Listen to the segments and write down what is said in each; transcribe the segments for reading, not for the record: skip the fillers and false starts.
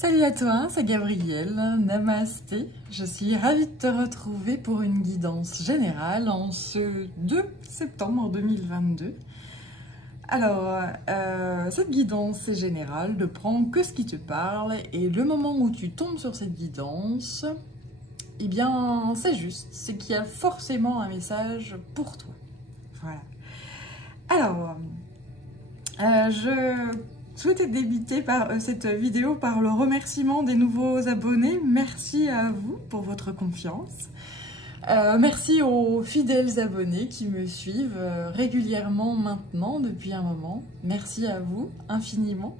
Salut à toi, c'est Gabrielle, namasté. Je suis ravie de te retrouver pour une guidance générale en ce 2 septembre 2022. Alors, cette guidance est générale, ne prends que ce qui te parle et le moment où tu tombes sur cette guidance, eh bien, c'est juste, c'est qu'il y a forcément un message pour toi. Voilà. Alors, je souhaitais débuter par cette vidéo par le remerciement des nouveaux abonnés. Merci à vous pour votre confiance. Merci aux fidèles abonnés qui me suivent régulièrement maintenant depuis un moment. Merci à vous infiniment.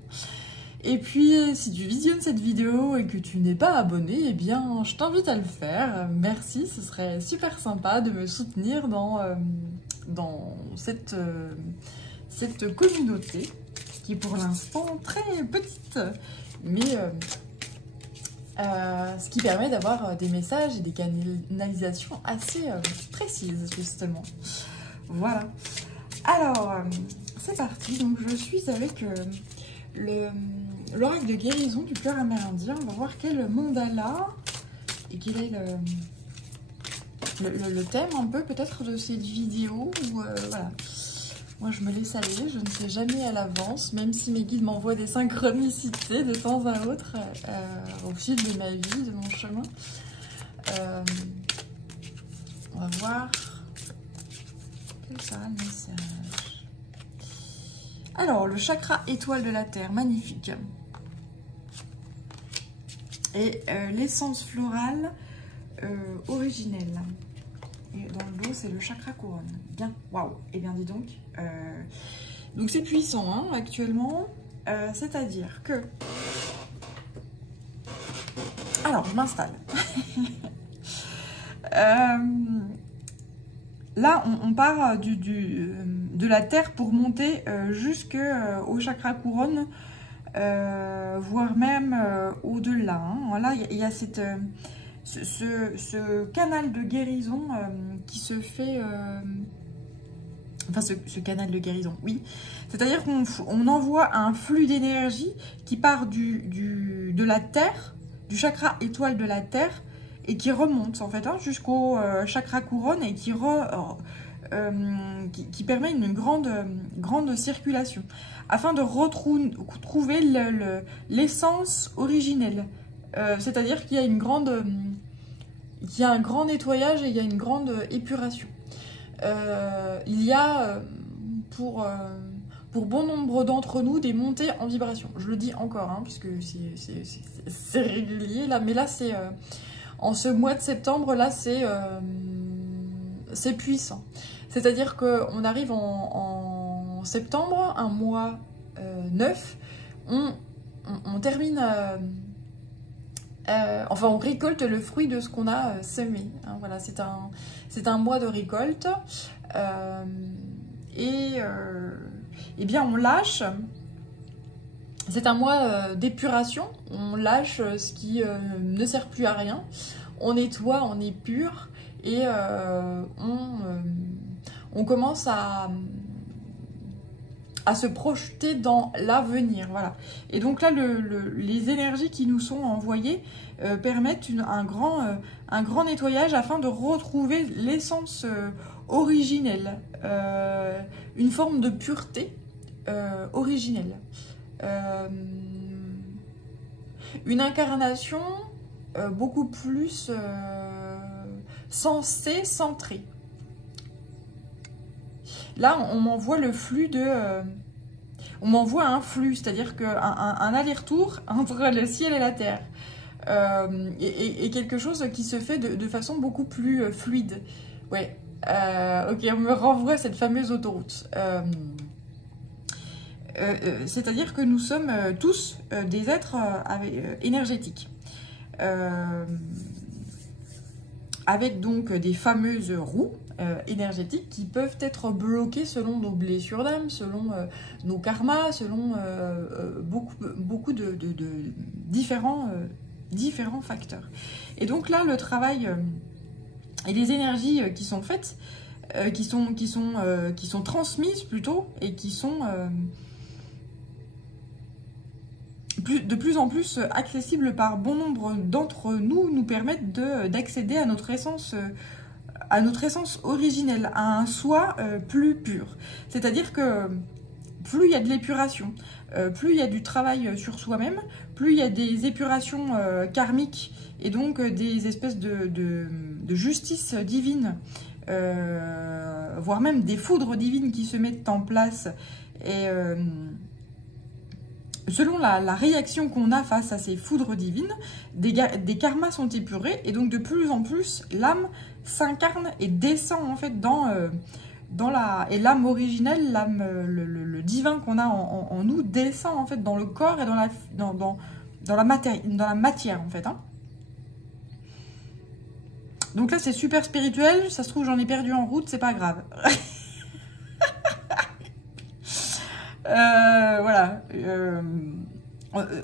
Et puis si tu visionnes cette vidéo et que tu n'es pas abonné, eh bien je t'invite à le faire. Merci, ce serait super sympa de me soutenir dans cette communauté qui est pour l'instant très petite, mais ce qui permet d'avoir des messages et des canalisations assez précises, justement. Voilà. Alors, c'est parti. Donc, je suis avec l'oracle de guérison du cœur amérindien. On va voir quel mandala et quel est le thème un peu peut-être de cette vidéo. Voilà. Moi, je me laisse aller, je ne sais jamais à l'avance, même si mes guides m'envoient des synchronicités de temps à autre au fil de ma vie, de mon chemin. On va voir quel sera le message. Alors, le chakra étoile de la Terre, magnifique. Et l'essence florale originelle. Et dans le dos, c'est le chakra couronne. Bien, waouh. Et bien, dis donc. Donc, c'est puissant, hein, actuellement. C'est-à-dire que... Alors, je m'installe. Là, on part de la terre pour monter jusqu'au chakra couronne, voire même au-delà. Hein. Là, il y a cette... Ce canal de guérison qui se fait... Enfin, ce canal de guérison, oui. C'est-à-dire qu'on envoie un flux d'énergie qui part de la Terre, du chakra étoile de la Terre, et qui remonte, en fait, hein, jusqu'au chakra couronne, et qui permet une grande circulation, afin de retrouver l'essence originelle. C'est-à-dire qu'il y a un grand nettoyage et il y a une grande épuration. Il y a pour bon nombre d'entre nous des montées en vibration. Je le dis encore, hein, puisque c'est régulier, là, mais là c'est en ce mois de septembre, là c'est puissant. C'est-à-dire qu'on arrive en septembre, un mois neuf, on termine... enfin, on récolte le fruit de ce qu'on a semé. Hein, voilà, c'est un mois de récolte. Et bien, on lâche. C'est un mois d'épuration. On lâche ce qui ne sert plus à rien. On nettoie, on épure. Et on commence à se projeter dans l'avenir, voilà. Et donc là, les énergies qui nous sont envoyées permettent un grand nettoyage afin de retrouver l'essence originelle, une forme de pureté originelle, une incarnation beaucoup plus sensée, centrée. Là, on m'envoie le flux on m'envoie un flux, c'est-à-dire un aller-retour entre le ciel et la terre. Et quelque chose qui se fait de façon beaucoup plus fluide. Ouais. Ok, on me renvoie cette fameuse autoroute. C'est-à-dire que nous sommes tous des êtres énergétiques. Avec donc des fameuses roues énergétiques qui peuvent être bloquées selon nos blessures d'âme, selon nos karmas, selon beaucoup de différents facteurs. Et donc là, le travail et les énergies qui sont faites, qui sont transmises plutôt, et qui sont de plus en plus accessible par bon nombre d'entre nous, nous permettent d'accéder à notre essence originelle, à un soi plus pur. C'est-à-dire que plus il y a de l'épuration, plus il y a du travail sur soi-même, plus il y a des épurations karmiques et donc des espèces de justice divine, voire même des foudres divines qui se mettent en place. Et selon la réaction qu'on a face à ces foudres divines, des karmas sont épurés et donc de plus en plus l'âme s'incarne et descend en fait et l'âme originelle, le divin qu'on a en nous descend en fait dans le corps et dans la matière en fait. Hein. Donc là c'est super spirituel, ça se trouve j'en ai perdu en route, c'est pas grave. Voilà.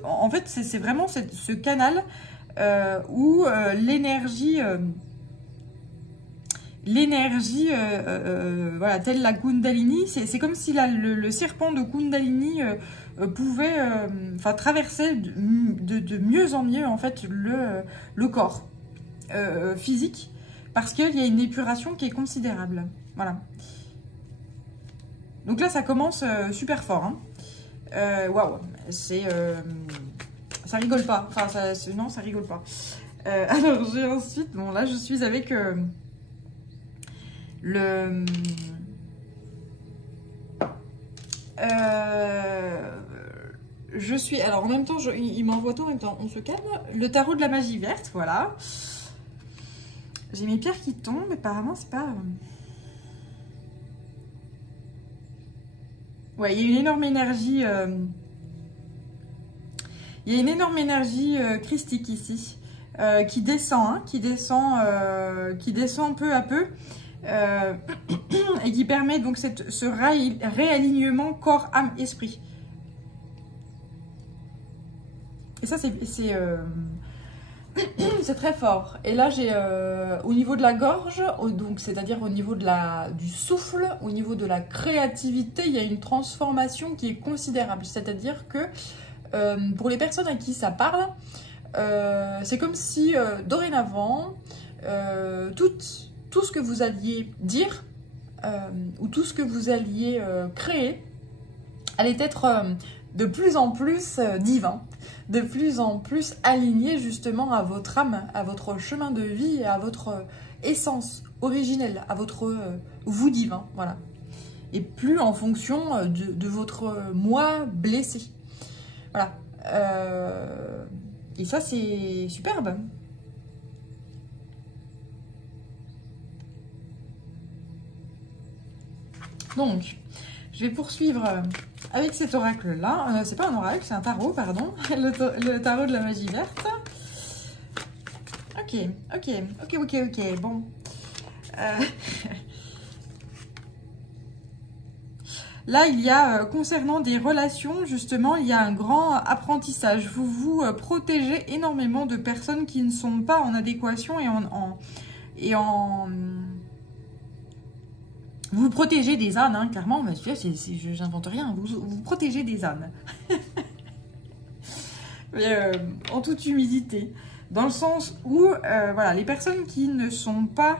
En fait, c'est vraiment ce canal où l'énergie, voilà, telle la Kundalini, c'est comme si le serpent de Kundalini pouvait traverser de mieux en mieux en fait le corps physique, parce qu'il y a une épuration qui est considérable. Voilà. Donc là, ça commence super fort. Hein. Waouh, ça rigole pas. Enfin, non, ça rigole pas. Alors, j'ai ensuite... Bon, là, je suis avec je suis... Alors, en même temps, il m'envoie tout en même temps. On se calme. Le tarot de la magie verte, voilà. J'ai mes pierres qui tombent. Apparemment, c'est pas... Ouais, il y a une énorme énergie... il y a une énorme énergie christique ici, qui descend, hein, qui descend peu à peu, et qui permet donc ce réalignement corps, âme, esprit. Et ça, c'est très fort. Et là, j'ai au niveau de la gorge, donc c'est-à-dire au niveau du souffle, au niveau de la créativité, il y a une transformation qui est considérable. C'est-à-dire que pour les personnes à qui ça parle, c'est comme si dorénavant, tout ce que vous alliez dire ou tout ce que vous alliez créer allait être de plus en plus divin, de plus en plus aligné justement à votre âme, à votre chemin de vie, à votre essence originelle, à votre vous divin, voilà. Et plus en fonction de votre moi blessé. Voilà. Et ça, c'est superbe. Donc, je vais poursuivre avec cet oracle-là. C'est pas un oracle, c'est un tarot, pardon. Le tarot de la magie verte. Ok. Bon. Là, il y a, concernant des relations, justement, il y a un grand apprentissage. Vous vous protégez énormément de personnes qui ne sont pas en adéquation vous protégez des ânes, hein, clairement, monsieur, j'invente rien, vous protégez des ânes. Mais, en toute humilité. Dans le sens où, voilà, les personnes qui ne sont pas,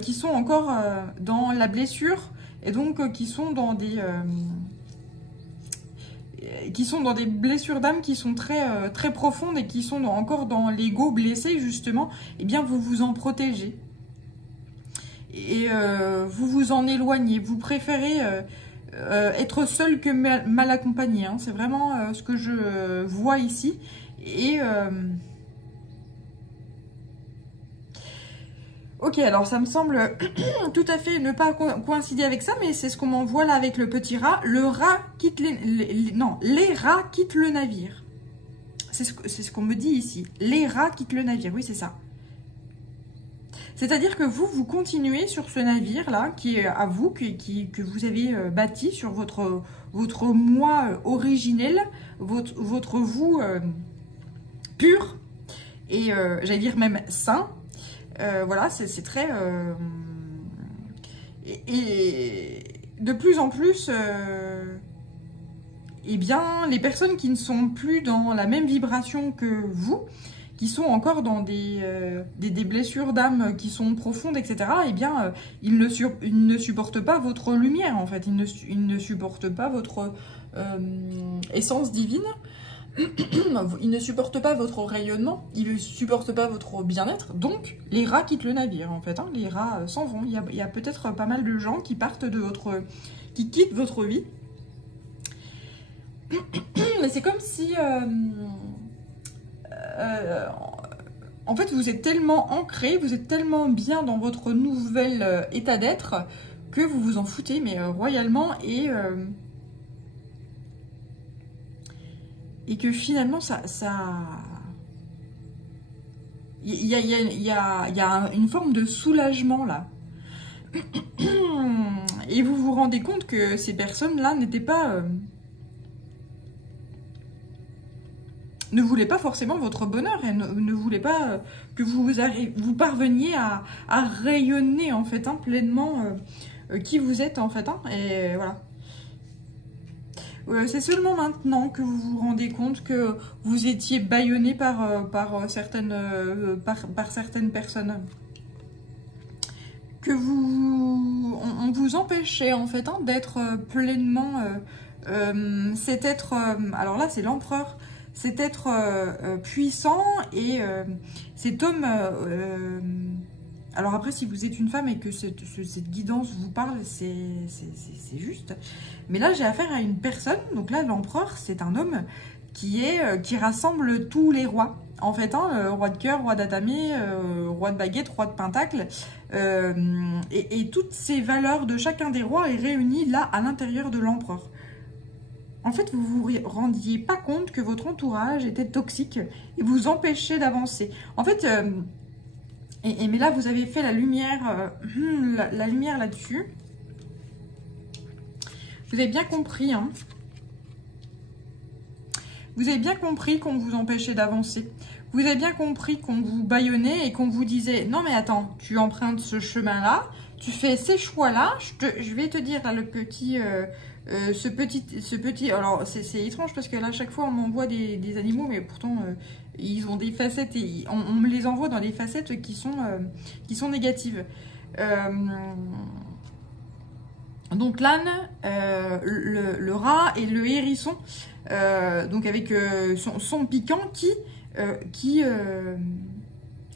qui sont encore dans la blessure, et donc qui sont dans des blessures d'âme qui sont très, très profondes et qui sont encore dans l'ego blessé, justement, eh bien, vous vous en protégez. Et vous vous en éloignez. Vous préférez être seul que mal accompagné. Hein. C'est vraiment ce que je vois ici. Et... ok, alors ça me semble tout à fait ne pas coïncider avec ça, mais c'est ce qu'on m'envoie là avec le petit rat. Le rat quitte les rats quittent le navire. C'est ce qu'on me dit ici. Les rats quittent le navire, oui c'est ça. C'est-à-dire que vous continuez sur ce navire-là, qui est à vous, que vous avez bâti sur votre moi originel, votre vous pur, et j'allais dire même sain. Voilà, c'est très... et de plus en plus, eh bien, les personnes qui ne sont plus dans la même vibration que vous, qui sont encore dans des blessures d'âme qui sont profondes, etc., eh bien, ils ne supportent pas votre lumière, en fait. Ils ne supportent pas votre essence divine. Ils ne supportent pas votre rayonnement. Ils ne supportent pas votre bien-être. Donc, les rats quittent le navire, en fait. Hein. Les rats s'en vont. Il y a peut-être pas mal de gens qui partent qui quittent votre vie. Mais c'est comme si... en fait, vous êtes tellement ancré, vous êtes tellement bien dans votre nouvel état d'être que vous vous en foutez, mais royalement, et que finalement, il y a une forme de soulagement là. Et vous vous rendez compte que ces personnes-là n'étaient pas... ne voulait pas forcément votre bonheur et ne voulait pas que vous parveniez à rayonner en fait hein, pleinement qui vous êtes en fait hein, et voilà. C'est seulement maintenant que vous vous rendez compte que vous étiez bâillonné par certaines personnes, que on vous empêchait en fait hein, d'être pleinement cet être. Alors là c'est l'empereur. Cet être puissant et cet homme... alors après, si vous êtes une femme et que cette guidance vous parle, c'est juste. Mais là, j'ai affaire à une personne. Donc là, l'empereur, c'est un homme qui rassemble tous les rois. En fait, hein, roi de cœur, roi d'atamé, roi de baguette, roi de pentacle. Et toutes ces valeurs de chacun des rois est réunies là, à l'intérieur de l'empereur. En fait, vous ne vous rendiez pas compte que votre entourage était toxique et vous empêchait d'avancer. En fait, mais là, vous avez fait la lumière, la lumière là-dessus. Vous avez bien compris, hein. Vous avez bien compris qu'on vous empêchait d'avancer. Vous avez bien compris qu'on vous bâillonnait et qu'on vous disait « Non mais attends, tu empruntes ce chemin-là, tu fais ces choix-là, je vais te dire là, le petit... ce petit, alors c'est étrange parce que là, à chaque fois, on m'envoie des animaux, mais pourtant, ils ont des facettes et on me les envoie dans des facettes qui sont négatives. Donc l'âne, le rat et le hérisson, donc avec son piquant qui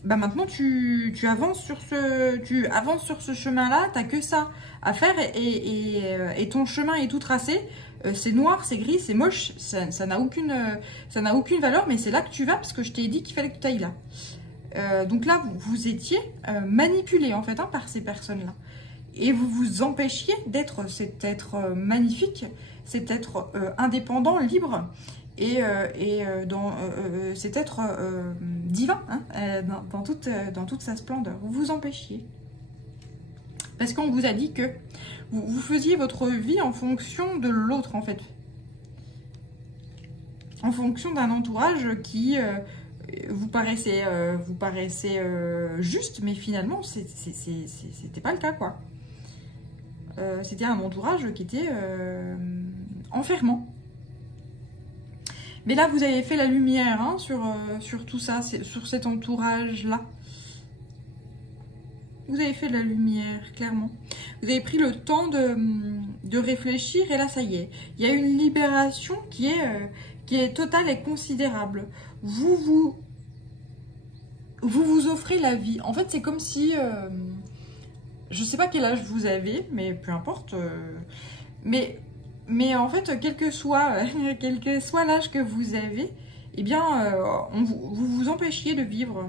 bah maintenant tu avances sur ce chemin-là, t'as que ça à faire et ton chemin est tout tracé. C'est noir, c'est gris, c'est moche, ça n'a aucune valeur, mais c'est là que tu vas parce que je t'ai dit qu'il fallait que tu ailles là. Donc là, vous étiez manipulé en fait hein, par ces personnes-là. Et vous vous empêchiez d'être cet être magnifique, cet être indépendant, libre, et dans cet être divin, hein, dans toute sa splendeur. Vous vous empêchiez. Parce qu'on vous a dit que vous faisiez votre vie en fonction de l'autre, en fait. En fonction d'un entourage qui vous paraissait juste, mais finalement, c'était pas le cas, quoi. C'était un entourage qui était enfermant. Mais là, vous avez fait la lumière hein, sur tout ça, sur cet entourage-là. Vous avez fait de la lumière, clairement. Vous avez pris le temps de réfléchir et là, ça y est. Il y a une libération qui est totale et considérable. Vous offrez la vie. En fait, c'est comme si... je ne sais pas quel âge vous avez, mais peu importe. Mais en fait, quel que soit l'âge que vous avez, eh bien, vous vous empêchiez de vivre.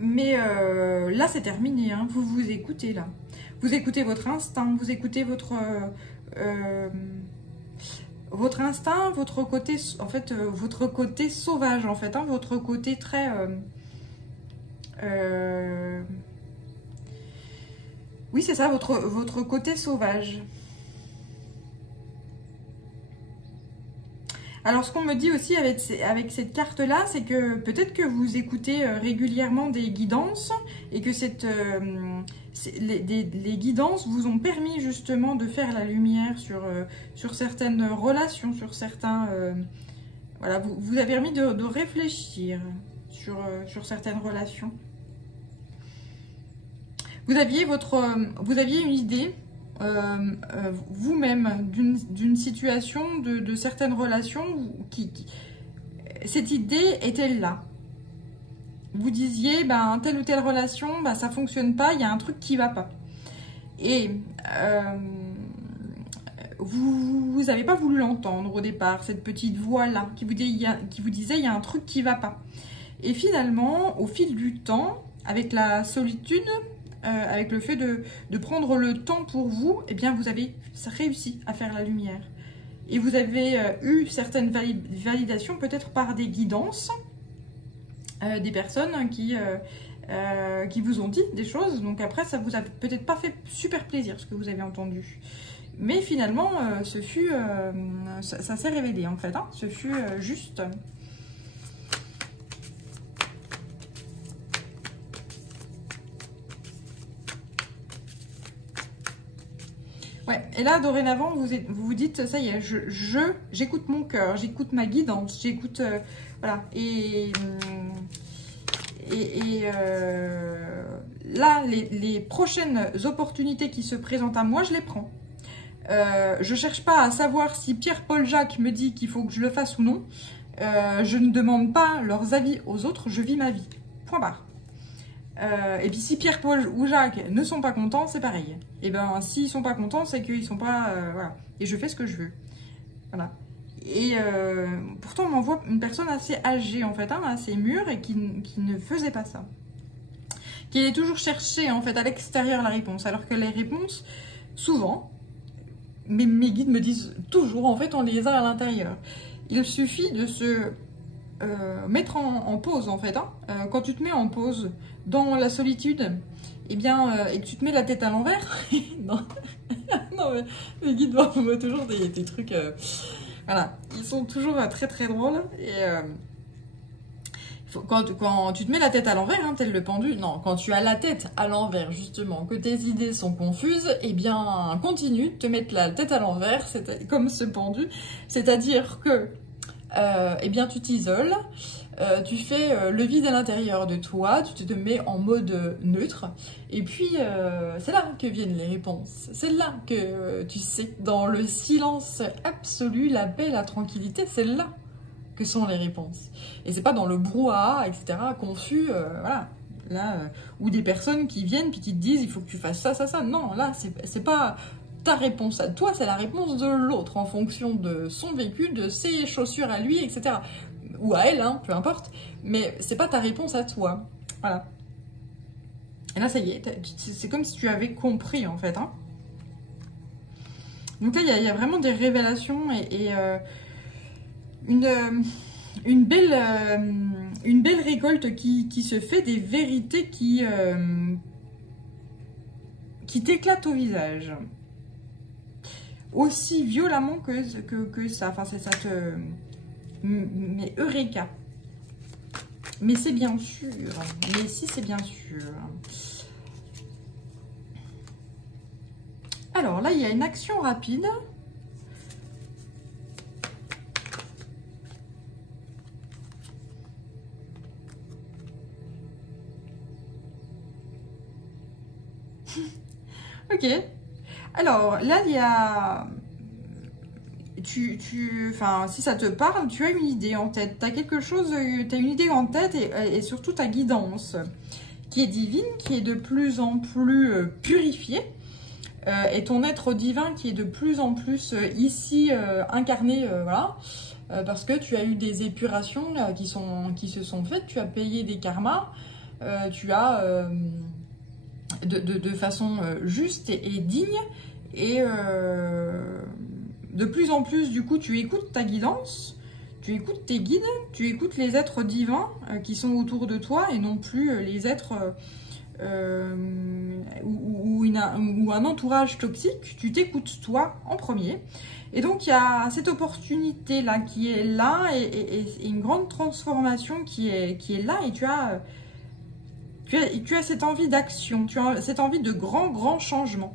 Mais là, c'est terminé. Hein. Vous vous écoutez, là. Vous écoutez votre instinct, vous écoutez votre instinct, votre côté, en fait, votre côté sauvage, en fait, hein, votre côté très... oui, c'est ça, votre côté sauvage. Alors, ce qu'on me dit aussi avec cette carte-là, c'est que peut-être que vous écoutez régulièrement des guidances et que les guidances vous ont permis justement de faire la lumière sur certaines relations, sur certains... voilà, vous avez permis de réfléchir sur certaines relations. Vous aviez une idée vous-même d'une situation, de certaines relations, cette idée était là. Vous disiez, ben, telle ou telle relation, ben, ça ne fonctionne pas, il y a un truc qui ne va pas. Et vous n'avez pas voulu l'entendre au départ, cette petite voix-là, qui vous disait, il y a un truc qui ne va pas. Et finalement, au fil du temps, avec la solitude, avec le fait de prendre le temps pour vous, eh bien, vous avez réussi à faire la lumière. Et vous avez eu certaines validations, peut-être par des guidances, des personnes qui vous ont dit des choses. Donc après, ça vous a peut-être pas fait super plaisir, ce que vous avez entendu. Mais finalement, ça s'est révélé, en fait. Hein. Ce fut juste... Ouais, et là, dorénavant, vous vous dites, ça y est, j'écoute mon cœur, j'écoute ma guidance, j'écoute... voilà, là, les prochaines opportunités qui se présentent à moi, je les prends. Je ne cherche pas à savoir si Pierre-Paul Jacques me dit qu'il faut que je le fasse ou non. Je ne demande pas leurs avis aux autres, je vis ma vie. Point barre. Et puis si Pierre, Paul ou Jacques ne sont pas contents, c'est pareil. Et ben s'ils sont pas contents, c'est qu'ils sont pas... voilà. Et je fais ce que je veux. Voilà. Et pourtant on m'envoie une personne assez âgée en fait, hein, assez mûre et qui ne faisait pas ça. Qui allait toujours chercher en fait à l'extérieur la réponse. Alors que les réponses, souvent, mes guides me disent toujours en fait on les a à l'intérieur. Il suffit de se... mettre en pause en fait, hein. Quand tu te mets en pause dans la solitude, eh bien, et que tu te mets la tête à l'envers, non, non mais les guides m'envoient toujours des trucs, voilà, ils sont toujours très très drôles, et quand tu te mets la tête à l'envers, hein, tel le pendu, non, quand tu as la tête à l'envers justement, que tes idées sont confuses, eh bien, continue de te mettre la tête à l'envers, comme ce pendu, c'est-à-dire que eh bien, tu t'isoles, tu fais le vide à l'intérieur de toi, tu te mets en mode neutre, et puis c'est là que viennent les réponses. C'est là que tu sais, dans le silence absolu, la paix, la tranquillité, c'est là que sont les réponses. Et c'est pas dans le brouhaha, etc., confus, voilà. Là, ou des personnes qui viennent puis qui te disent il faut que tu fasses ça, ça, ça. Non, là, c'est pas... ta réponse à toi, c'est la réponse de l'autre en fonction de son vécu, de ses chaussures à lui, etc. Ou à elle, hein, peu importe. Mais c'est pas ta réponse à toi. Voilà. Et là, ça y est, c'est comme si tu avais compris, en fait. Hein. Donc là, il y a vraiment des révélations et une belle récolte qui se fait, des vérités qui t'éclatent au visage. Aussi violemment que ça. Enfin, ça te... Mais Eureka. Mais c'est bien sûr. Mais si, c'est bien sûr. Alors là, il y a une action rapide. Ok. Alors, là, il y a... Enfin, si ça te parle, tu as une idée en tête. Tu as quelque chose, tu as une idée en tête et surtout ta guidance qui est divine, qui est de plus en plus purifiée. Et ton être divin qui est de plus en plus ici incarné, voilà. Parce que tu as eu des épurations qui se sont faites, tu as payé des karmas, tu as... de façon juste et digne, et de plus en plus, du coup, tu écoutes ta guidance, tu écoutes tes guides, tu écoutes les êtres divins qui sont autour de toi, et non plus les êtres ou un entourage toxique, tu t'écoutes toi en premier. Et donc il y a cette opportunité là qui est là et une grande transformation qui est là, et tu as cette envie d'action, tu as cette envie de grands changements.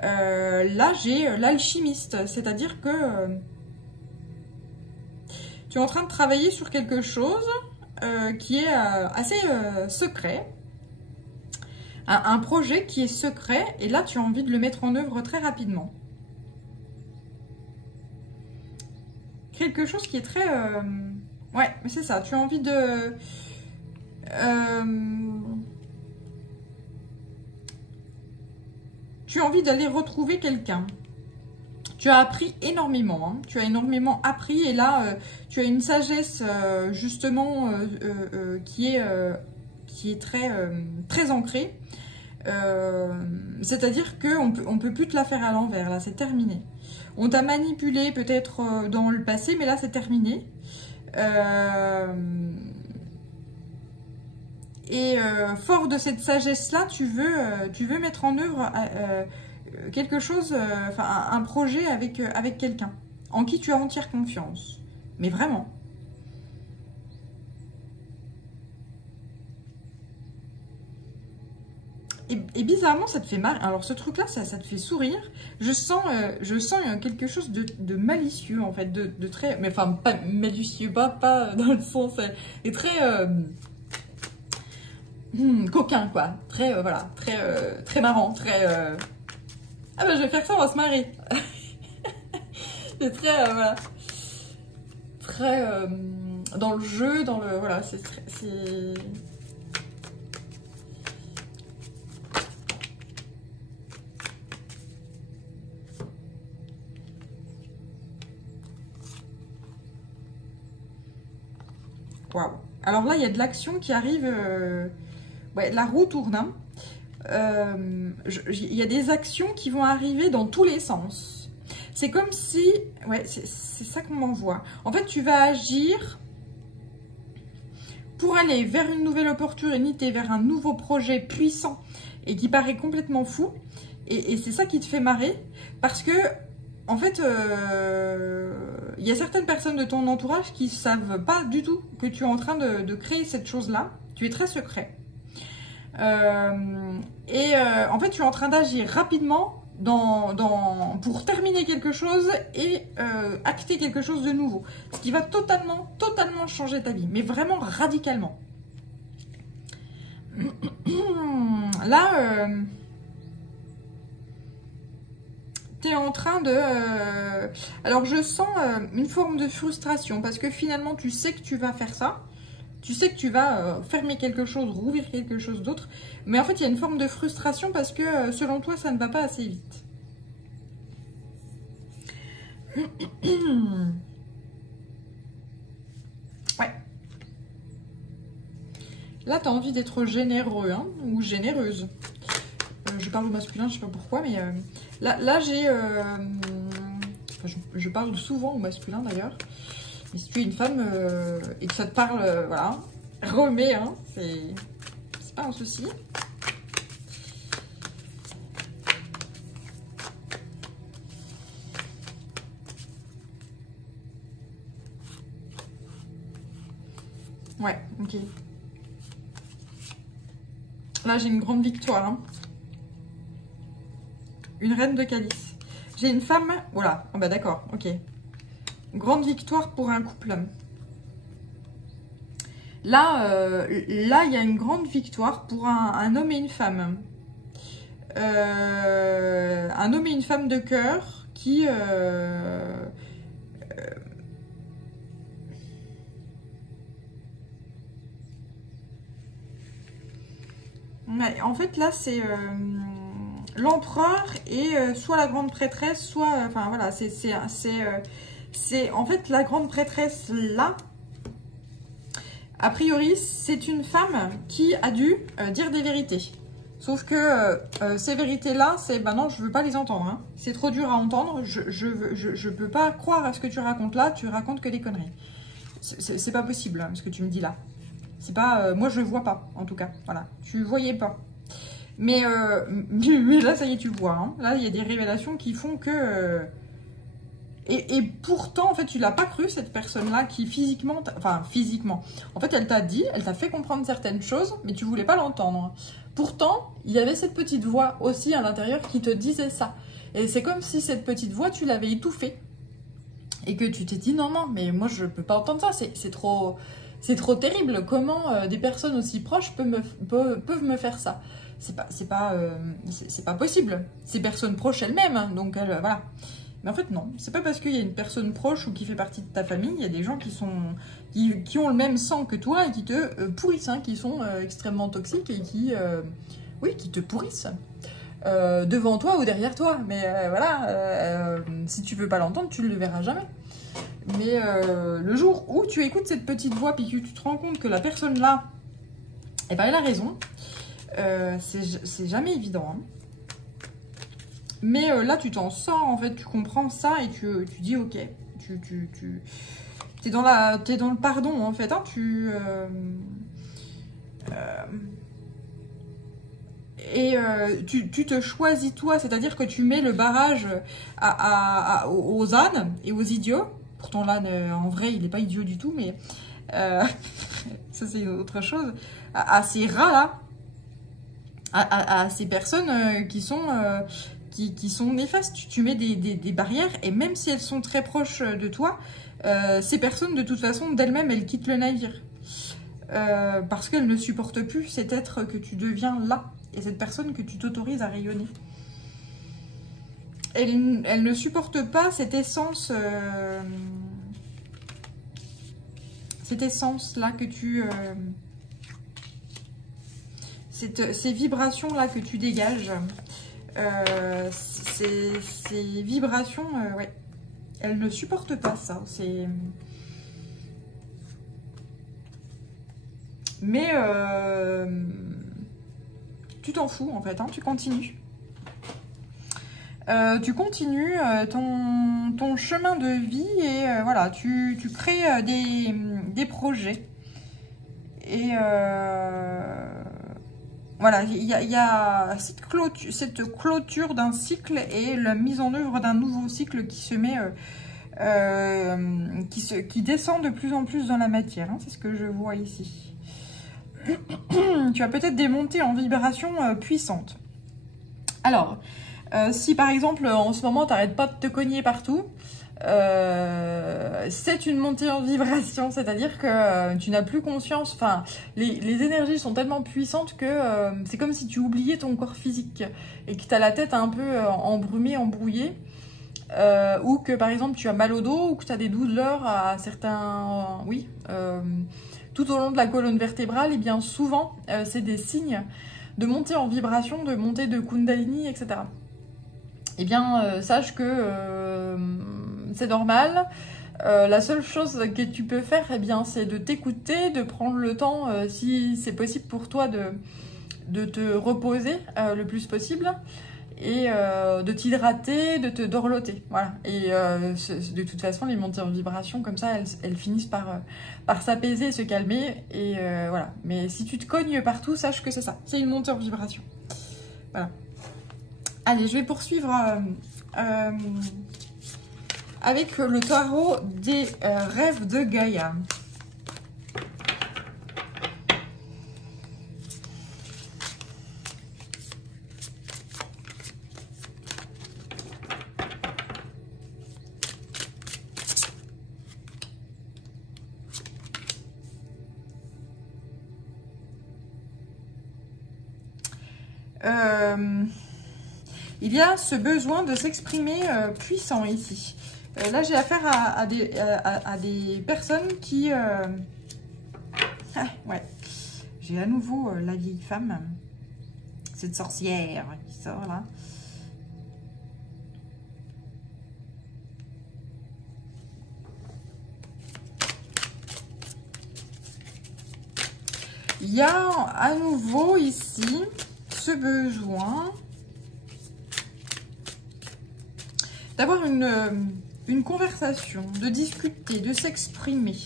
Là j'ai l'alchimiste, c'est-à-dire que tu es en train de travailler sur quelque chose qui est assez secret. Un projet qui est secret, et là tu as envie de le mettre en œuvre très rapidement. Quelque chose qui est très... Ouais, c'est ça, tu as envie de... Tu as envie d'aller retrouver quelqu'un. Tu as appris énormément, hein. Tu as énormément appris, et là, tu as une sagesse, justement, qui est très ancrée. C'est-à-dire qu'on peut plus te la faire à l'envers, là, c'est terminé. On t'a manipulé peut-être dans le passé, mais là, c'est terminé. Fort de cette sagesse-là, tu veux mettre en œuvre quelque chose, un projet avec quelqu'un en qui tu as entière confiance. Mais vraiment. Et bizarrement, ça te fait mal. Alors, ce truc-là, ça te fait sourire. Je sens quelque chose de malicieux, en fait, de très... Mais enfin, pas malicieux, pas dans le sens... Et très... coquin, quoi. Très, voilà, très marrant, très... Ah ben, je vais faire ça, on va se marrer. C'est très, voilà. Très... dans le jeu, dans le... Voilà, c'est... Waouh. Alors là, il y a de l'action qui arrive. Ouais, la roue tourne. Hein. Il y a des actions qui vont arriver dans tous les sens. C'est comme si... Ouais, c'est ça qu'on m'envoie. En fait, tu vas agir pour aller vers une nouvelle opportunité, vers un nouveau projet puissant et qui paraît complètement fou. Et c'est ça qui te fait marrer. Parce que... En fait, il y a certaines personnes de ton entourage qui ne savent pas du tout que tu es en train de créer cette chose-là. Tu es très secret. En fait, tu es en train d'agir rapidement pour terminer quelque chose et acter quelque chose de nouveau. Ce qui va totalement changer ta vie. Mais vraiment radicalement. Là... en train de... Alors, je sens une forme de frustration parce que finalement, tu sais que tu vas faire ça. Tu sais que tu vas fermer quelque chose, rouvrir quelque chose d'autre. Mais en fait, il y a une forme de frustration parce que selon toi, ça ne va pas assez vite. Ouais. Là, tu as envie d'être généreux, hein, ou généreuse. Je parle au masculin, je sais pas pourquoi, mais là j'ai... je parle souvent au masculin d'ailleurs. Mais si tu es une femme et que ça te parle, voilà, remets, hein, c'est pas un souci. Ouais, ok. Là j'ai une grande victoire, hein. Une reine de calice. J'ai une femme... Voilà. Oh bah d'accord. Ok. Grande victoire pour un couple. Là, il y a une grande victoire pour un homme et une femme. Un homme et une femme de cœur qui... ouais, en fait, là, c'est... l'empereur et soit la grande prêtresse, soit... Enfin, voilà, c'est en fait, la grande prêtresse, là, a priori, c'est une femme qui a dû dire des vérités. Sauf que ces vérités-là, c'est... Ben non, je veux pas les entendre. Hein. C'est trop dur à entendre. Je peux pas croire à ce que tu racontes là. Tu racontes que des conneries. C'est pas possible, hein, ce que tu me dis là. C'est pas... moi, je vois pas, en tout cas. Voilà. Tu voyais pas. Mais là, ça y est, tu vois. Hein. Là, il y a des révélations qui font que... Et pourtant, en fait, tu l'as pas cru, cette personne-là, qui physiquement... Enfin, physiquement. En fait, elle t'a dit, elle t'a fait comprendre certaines choses, mais tu voulais pas l'entendre. Pourtant, il y avait cette petite voix aussi à l'intérieur qui te disait ça. Et c'est comme si cette petite voix, tu l'avais étouffée. Et que tu t'es dit, non, non, mais moi, je peux pas entendre ça. C'est trop terrible. Comment des personnes aussi proches peuvent me faire ça? C'est pas possible. Ces personnes proches elles-mêmes, hein, donc voilà. Mais en fait, non. C'est pas parce qu'il y a une personne proche ou qui fait partie de ta famille, il y a des gens qui ont le même sang que toi et qui te pourrissent, hein, qui sont extrêmement toxiques et qui te pourrissent. Devant toi ou derrière toi. Mais voilà, si tu veux pas l'entendre, tu ne le verras jamais. Mais le jour où tu écoutes cette petite voix puis que tu te rends compte que la personne là, eh ben, elle a raison, c'est jamais évident. Hein. Mais là, tu t'en sors, en fait, tu comprends ça et tu dis ok. T'es dans le pardon, en fait. Hein, tu te choisis toi, c'est-à-dire que tu mets le barrage aux ânes et aux idiots. Pourtant l'âne, en vrai, il n'est pas idiot du tout, mais ça c'est autre chose. À ces rats-là, à ces personnes qui sont néfastes. Tu mets des barrières et même si elles sont très proches de toi, ces personnes, de toute façon, d'elles-mêmes, elles quittent le navire. Parce qu'elles ne supportent plus cet être que tu deviens là. Et cette personne que tu t'autorises à rayonner. Elle ne supporte pas cette essence... cette essence-là que tu... ces vibrations-là que tu dégages. Ces vibrations, ouais. Elle ne supporte pas ça. Mais... tu t'en fous en fait, hein, tu continues. Tu continues ton chemin de vie et voilà, tu crées des projets. Et voilà, il y a cette clôture d'un cycle et la mise en œuvre d'un nouveau cycle qui se met, qui descend de plus en plus dans la matière. Hein, c'est ce que je vois ici. Tu as peut-être des montées en vibration puissantes. Alors, si par exemple en ce moment tu n'arrêtes pas de te cogner partout, c'est une montée en vibration, c'est-à-dire que tu n'as plus conscience, enfin les énergies sont tellement puissantes que c'est comme si tu oubliais ton corps physique et que tu as la tête un peu embrumée, embrouillée, ou que par exemple tu as mal au dos ou que tu as des douleurs à certains... oui, tout au long de la colonne vertébrale, et bien souvent, c'est des signes de montée en vibration, de montée de Kundalini, etc. Eh bien, sache que c'est normal. La seule chose que tu peux faire, eh bien, c'est de t'écouter, de prendre le temps, si c'est possible pour toi, de te reposer le plus possible. Et de t'hydrater, de te dorloter, voilà. Et de toute façon, les montées en vibration comme ça, elles finissent par s'apaiser et se calmer, et voilà. Mais si tu te cognes partout, sache que c'est ça, c'est une montée en vibration. Voilà. Allez, je vais poursuivre avec le tarot des rêves de Gaïa. Il y a ce besoin de s'exprimer puissant ici. Là, j'ai affaire à des personnes qui... ouais. J'ai à nouveau la vieille femme, cette sorcière qui sort là. Il y a à nouveau ici ce besoin d'avoir une conversation, de discuter, de s'exprimer.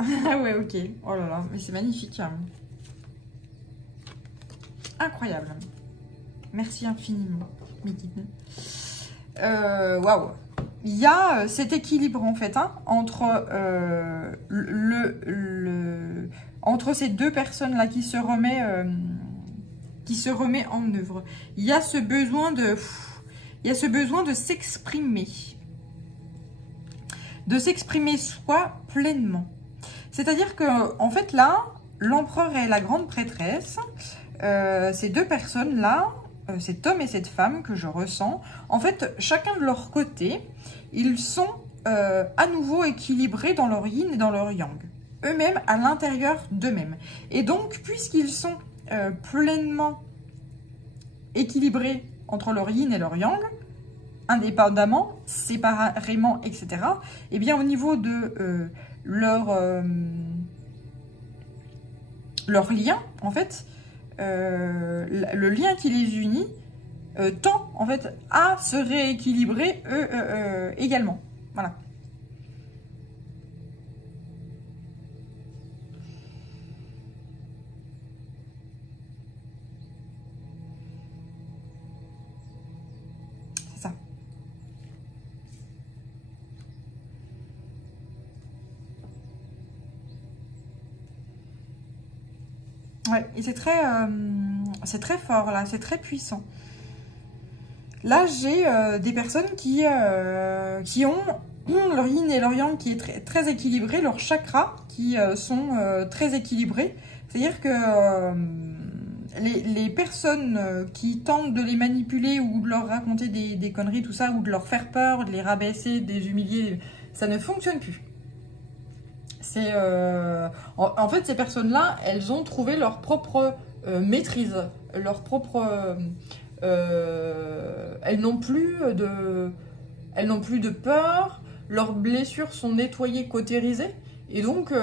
Ah ouais, ok. Oh là là, mais c'est magnifique. Incroyable. Merci infiniment, mes guides. Waouh. Il y a cet équilibre en fait hein, entre entre ces deux personnes là qui se remet en œuvre. Il y a ce besoin de s'exprimer soi pleinement. C'est-à-dire que en fait là, l'empereur et la grande prêtresse, ces deux personnes là, cet homme et cette femme que je ressens, en fait, chacun de leur côté, ils sont à nouveau équilibrés dans leur yin et dans leur yang. Eux-mêmes, à l'intérieur d'eux-mêmes. Et donc, puisqu'ils sont pleinement équilibrés entre leur yin et leur yang, indépendamment, séparément, etc., eh bien, au niveau de leur lien, en fait, le lien qui les unit tend en fait à se rééquilibrer également. Voilà. C'est ça. Ouais, et c'est très fort là, c'est très puissant. Là, j'ai des personnes qui ont leur yin et leur yang qui est très équilibré, leurs chakras qui sont très équilibrés. C'est-à-dire que les personnes qui tentent de les manipuler ou de leur raconter des conneries, tout ça, ou de leur faire peur, de les rabaisser, de les humilier, ça ne fonctionne plus. C'est en fait, ces personnes-là, elles ont trouvé leur propre maîtrise, leur propre... elles n'ont plus de peur, leurs blessures sont nettoyées, cautérisées, et donc,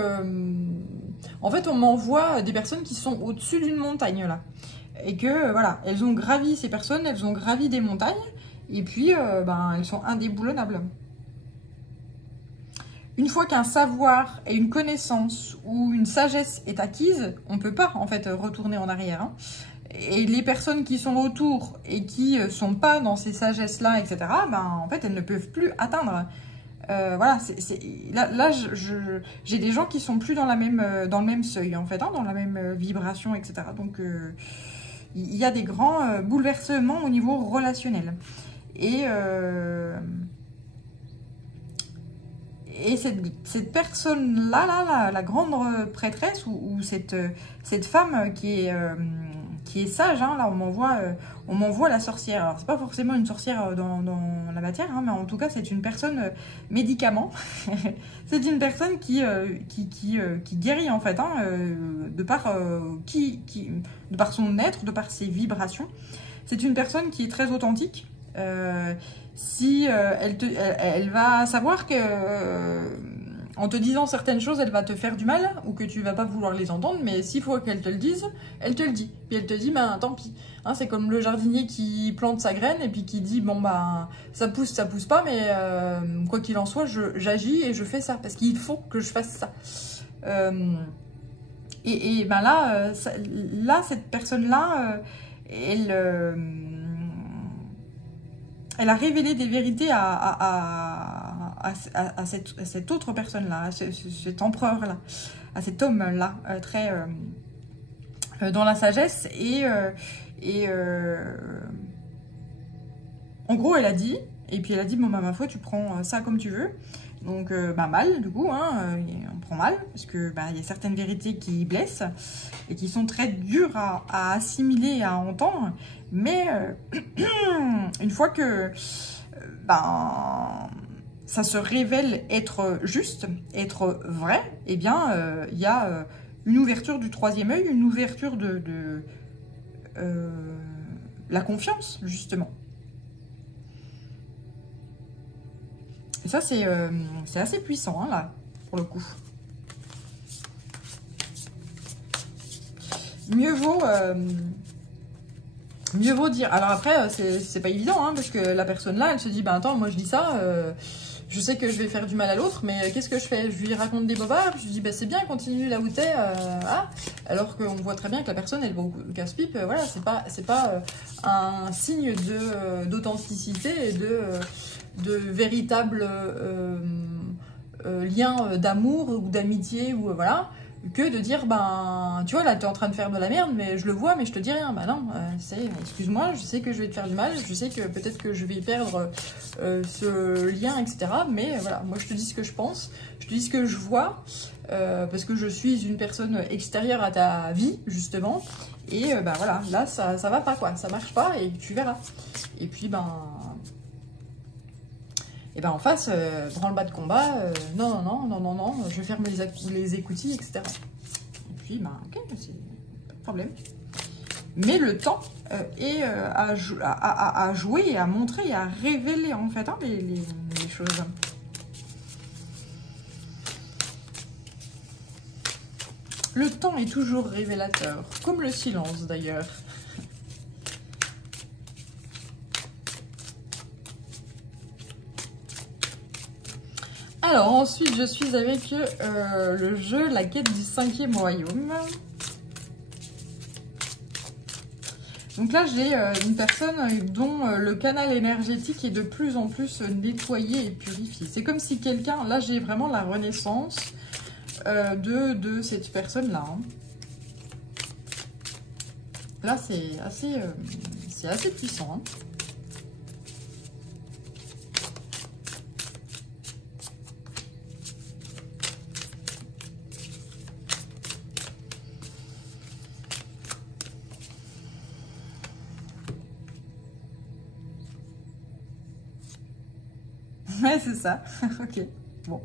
en fait, on m'envoie des personnes qui sont au-dessus d'une montagne, là, et que, voilà, elles ont gravi, ces personnes, elles ont gravi des montagnes, et puis, elles sont indéboulonnables. Une fois qu'un savoir et une connaissance ou une sagesse est acquise, on ne peut pas, en fait, retourner en arrière, hein. Et les personnes qui sont autour et qui ne sont pas dans ces sagesses-là, etc., en fait, elles ne peuvent plus atteindre. Voilà, là j'ai des gens qui sont plus dans le même seuil, en fait, hein, dans la même vibration, etc. Donc, il y a des grands bouleversements au niveau relationnel. Et cette personne-là, la grande prêtresse, ou cette femme qui est sage, hein, là on m'envoie la sorcière. Alors c'est pas forcément une sorcière dans la matière, hein, mais en tout cas c'est une personne médicament. C'est une personne qui guérit en fait, hein, de par son être, de par ses vibrations. C'est une personne qui est très authentique. Elle va savoir que en te disant certaines choses, elle va te faire du mal ou que tu vas pas vouloir les entendre, mais s'il faut qu'elle te le dise, elle te le dit. Puis elle te dit, tant pis. Hein, c'est comme le jardinier qui plante sa graine et puis qui dit, ça pousse pas, mais quoi qu'il en soit, j'agis et je fais ça parce qu'il faut que je fasse ça. Là, cette personne-là, elle a révélé des vérités à cette autre personne-là, à cet empereur-là, à cet homme-là, très dans la sagesse. En gros, elle a dit, et puis elle a dit, ma foi, tu prends ça comme tu veux. Donc, mal, du coup, hein, on prend mal, parce que il y a certaines vérités qui blessent et qui sont très dures à assimiler et à entendre. Mais une fois que ça se révèle être juste, être vrai, eh bien, il y a une ouverture du troisième œil, une ouverture de la confiance, justement. Et ça, c'est assez puissant, hein, là, pour le coup. Mieux vaut dire... Alors après, c'est pas évident, hein, parce que la personne là, elle se dit, attends, moi je dis ça, je sais que je vais faire du mal à l'autre, mais qu'est-ce que je fais? Je lui raconte des bobards, je lui dis, bah, c'est bien, continue là où t'es, alors qu'on voit très bien que la personne, elle va au casse-pipe, voilà, c'est pas un signe d'authenticité et de véritable lien d'amour ou d'amitié, ou voilà, que de dire, ben, tu vois, là, t'es en train de faire de la merde, mais je le vois, mais je te dis rien. Bah non, excuse-moi, je sais que je vais te faire du mal, je sais que peut-être que je vais perdre ce lien, etc. Mais voilà, moi, je te dis ce que je pense, je te dis ce que je vois, parce que je suis une personne extérieure à ta vie, justement. Et ben voilà, là, ça va pas, quoi, ça marche pas, et tu verras. Et puis, et ben en face, branle-bas de combat, non, je ferme les écoutilles, etc. Et puis, ben, ok, c'est pas de problème. Mais le temps est à jouer et à montrer et à révéler, en fait, hein, les choses. Le temps est toujours révélateur, comme le silence, d'ailleurs. Alors ensuite, je suis avec le jeu La quête du 5e royaume. Donc là, j'ai une personne dont le canal énergétique est de plus en plus nettoyé et purifié. C'est comme si quelqu'un... Là, j'ai vraiment la renaissance de cette personne-là. Hein. Là, c'est assez puissant. Hein. Ouais, c'est ça. Ok. Bon.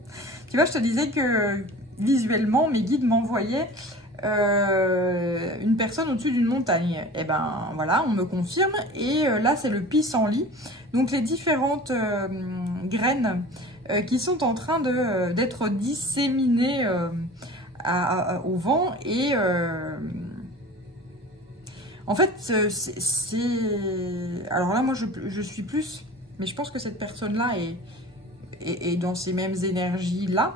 Tu vois, je te disais que visuellement, mes guides m'envoyaient une personne au-dessus d'une montagne. Et ben voilà, on me confirme. Et là, c'est le pissenlit. Donc, les différentes graines qui sont en train d'être disséminées au vent. Et en fait, c'est... Alors là, moi, je suis plus... Mais je pense que cette personne-là est dans ces mêmes énergies-là.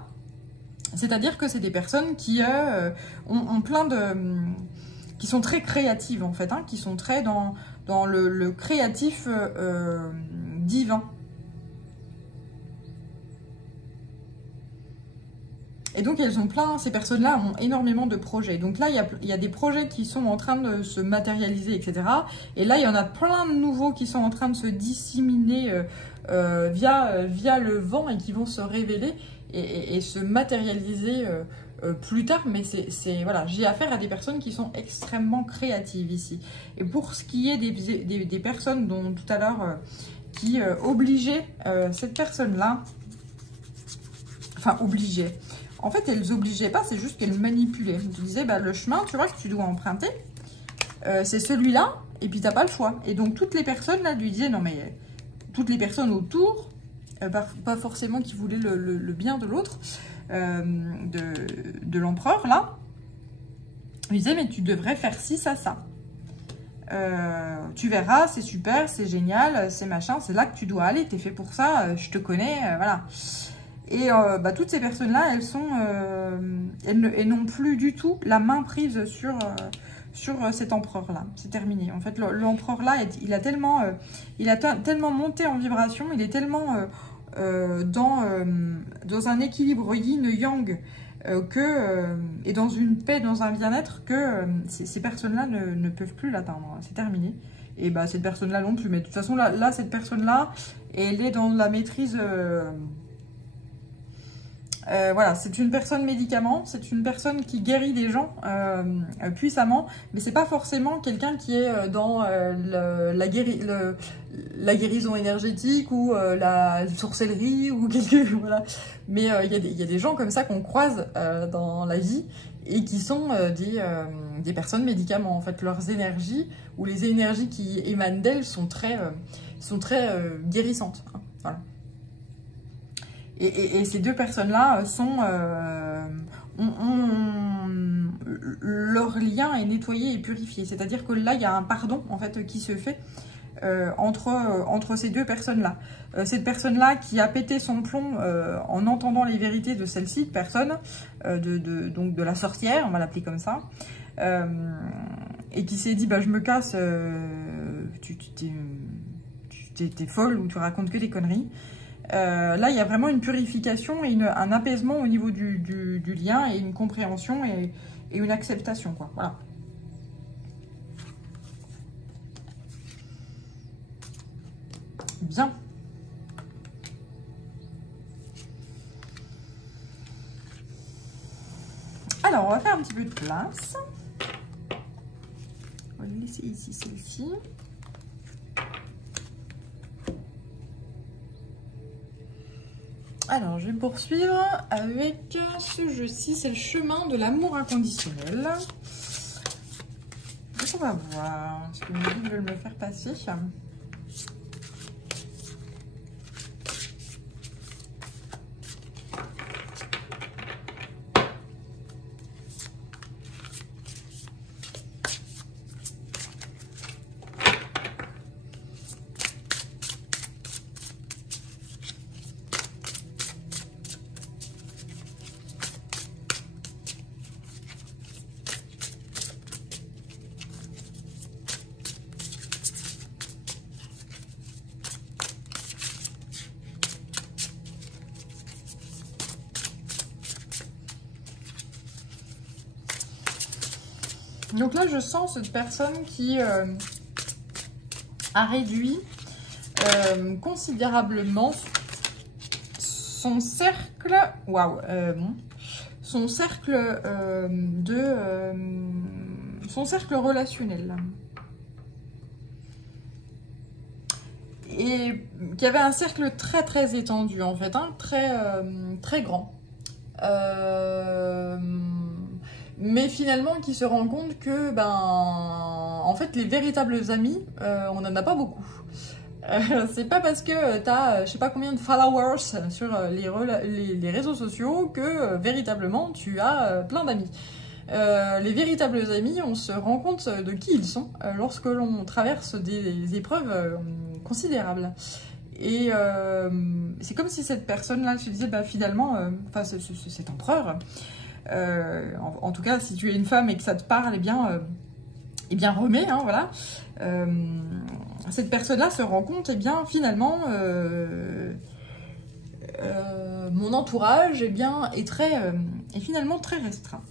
C'est-à-dire que c'est des personnes qui ont plein de... qui sont très créatives, en fait, hein, qui sont très dans le créatif divin. Et donc, elles ont plein, ces personnes-là ont énormément de projets. Donc là, il y a des projets qui sont en train de se matérialiser, etc. Et là, il y en a plein de nouveaux qui sont en train de se disséminer via le vent et qui vont se révéler et se matérialiser plus tard. Mais voilà, j'ai affaire à des personnes qui sont extrêmement créatives ici. Et pour ce qui est des personnes dont tout à l'heure, qui obligeaient cette personne-là, enfin, obligeaient. En fait, elles obligeaient pas, c'est juste qu'elles manipulaient. Tu disais, bah, le chemin, tu vois, que tu dois emprunter, c'est celui-là, et puis t'as pas le choix. Et donc, toutes les personnes, là, lui disaient, non, mais toutes les personnes autour, pas forcément qui voulaient le bien de l'autre, de l'empereur, là, lui disaient, mais tu devrais faire ci, ça, ça. Tu verras, c'est super, c'est génial, c'est machin, c'est là que tu dois aller, t'es fait pour ça, je te connais, voilà. Et bah, toutes ces personnes-là, elles n'ont plus du tout la main prise sur cet empereur-là. C'est terminé. En fait, l'empereur-là, il a tellement monté en vibration, il est tellement dans un équilibre yin-yang et dans une paix, dans un bien-être, que ces personnes-là ne peuvent plus l'atteindre. C'est terminé. Et bah, cette personne-là non plus. Mais de toute façon, là cette personne-là, elle est dans la maîtrise... voilà, c'est une personne médicament, c'est une personne qui guérit des gens puissamment, mais c'est pas forcément quelqu'un qui est dans la guérison énergétique ou la sorcellerie ou voilà. Mais il y a des gens comme ça qu'on croise dans la vie et qui sont des personnes médicaments. En fait, leurs énergies ou les énergies qui émanent d'elles sont très guérissantes. Hein, voilà. Et ces deux personnes-là leur lien est nettoyé et purifié. C'est-à-dire que là, il y a un pardon en fait qui se fait entre ces deux personnes-là. Cette personne-là qui a pété son plomb en entendant les vérités de celle-ci, de personne, donc de la sorcière, on va l'appeler comme ça, et qui s'est dit bah, je me casse, t'es folle ou tu racontes que des conneries. Là, il y a vraiment une purification et un apaisement au niveau du lien et une compréhension et une acceptation, quoi. Voilà. Bien. Alors, on va faire un petit peu de place. On va laisser ici celle-ci. Alors, je vais poursuivre avec ce jeu-ci. C'est le chemin de l'amour inconditionnel. On va voir ce que mes guides veulent me faire passer. Donc là, je sens cette personne qui a réduit considérablement son cercle, son cercle son cercle relationnel. Et qui avait un cercle très étendu en fait, hein, très grand. Mais finalement qui se rend compte que en fait les véritables amis on n'en a pas beaucoup. C'est pas parce que t'as je sais pas combien de followers sur les réseaux sociaux que véritablement tu as plein d'amis. Les véritables amis, on se rend compte de qui ils sont lorsque l'on traverse des épreuves considérables. Et c'est comme si cette personne-là se disait finalement, cet empereur, en tout cas si tu es une femme et que ça te parle, eh bien remets, hein, voilà. Cette personne-là se rend compte, finalement mon entourage est finalement très restreint.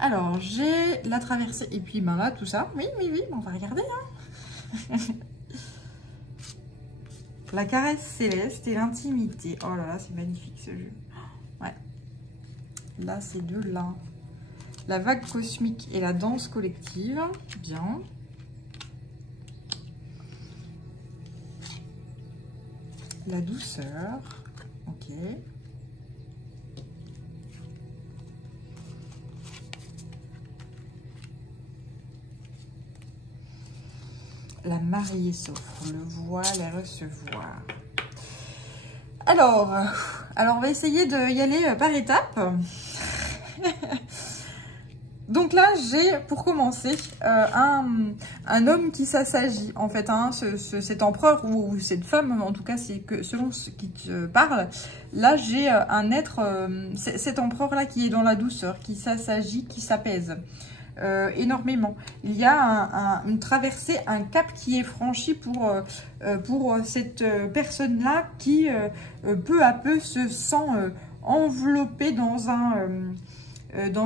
Alors j'ai la traversée et puis là tout ça, oui, on va regarder, hein. La caresse céleste et l'intimité. Oh là là, c'est magnifique ce jeu. Ouais. Là, c'est de là. La vague cosmique et la danse collective. Bien. La douceur. Ok. La mariée s'offre, le voile et recevoir. Alors, on va essayer d'y aller par étapes. Donc là, j'ai, pour commencer, un homme qui s'assagit, en fait, hein, cet empereur ou cette femme, en tout cas, c'est que selon ce qui te parle. Là, j'ai un être, cet empereur-là qui est dans la douceur, qui s'assagit, qui s'apaise. Énormément. Il y a une traversée, un cap qui est franchi pour cette personne-là qui peu à peu se sent enveloppée dans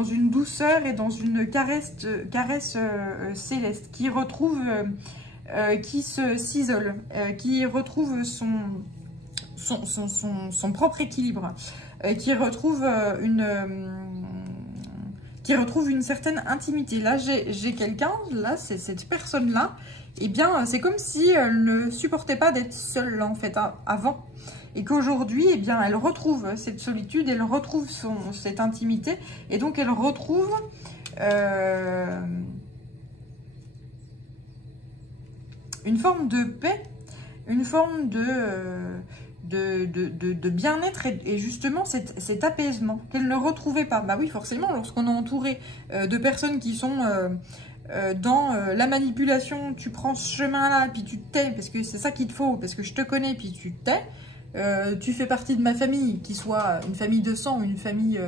une douceur et dans une caresse céleste, qui retrouve, qui s'isole, qui retrouve son propre équilibre, qui retrouve une certaine intimité. Là, j'ai quelqu'un, là, c'est cette personne-là, c'est comme si elle ne supportait pas d'être seule, en fait, avant. Et qu'aujourd'hui, elle retrouve cette solitude, elle retrouve cette intimité, et donc elle retrouve une forme de paix, une forme de bien-être et justement cet apaisement qu'elle ne retrouvait pas. Bah oui, forcément, lorsqu'on est entouré de personnes qui sont dans la manipulation, tu prends ce chemin-là, puis tu te tais, parce que c'est ça qu'il te faut, parce que je te connais, puis tu te tais. Tu fais partie de ma famille, qu'il soit une famille de sang, une famille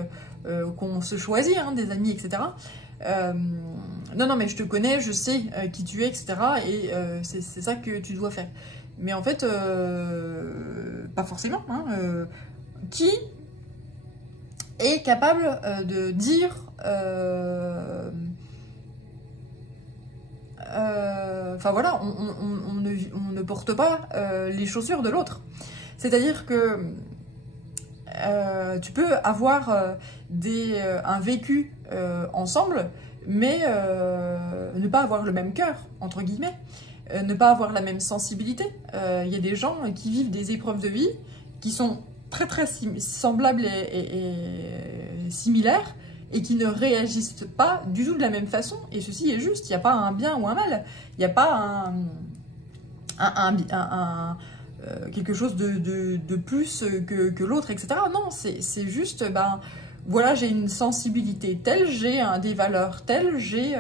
qu'on se choisit, hein, des amis, etc. Non, non, mais je te connais, je sais qui tu es, etc. Et c'est ça que tu dois faire. Mais en fait, pas forcément. Hein, qui est capable de dire... Enfin voilà, on ne porte pas les chaussures de l'autre. C'est-à-dire que tu peux avoir un vécu ensemble, mais ne pas avoir le même cœur, entre guillemets, ne pas avoir la même sensibilité. Il y a des gens qui vivent des épreuves de vie qui sont très très semblables et similaires, et qui ne réagissent pas du tout de la même façon. Et ceci est juste, il n'y a pas un bien ou un mal. Il n'y a pas quelque chose de plus que l'autre, etc. Non, c'est juste, ben, voilà, j'ai une sensibilité telle, j'ai des valeurs telles, j'ai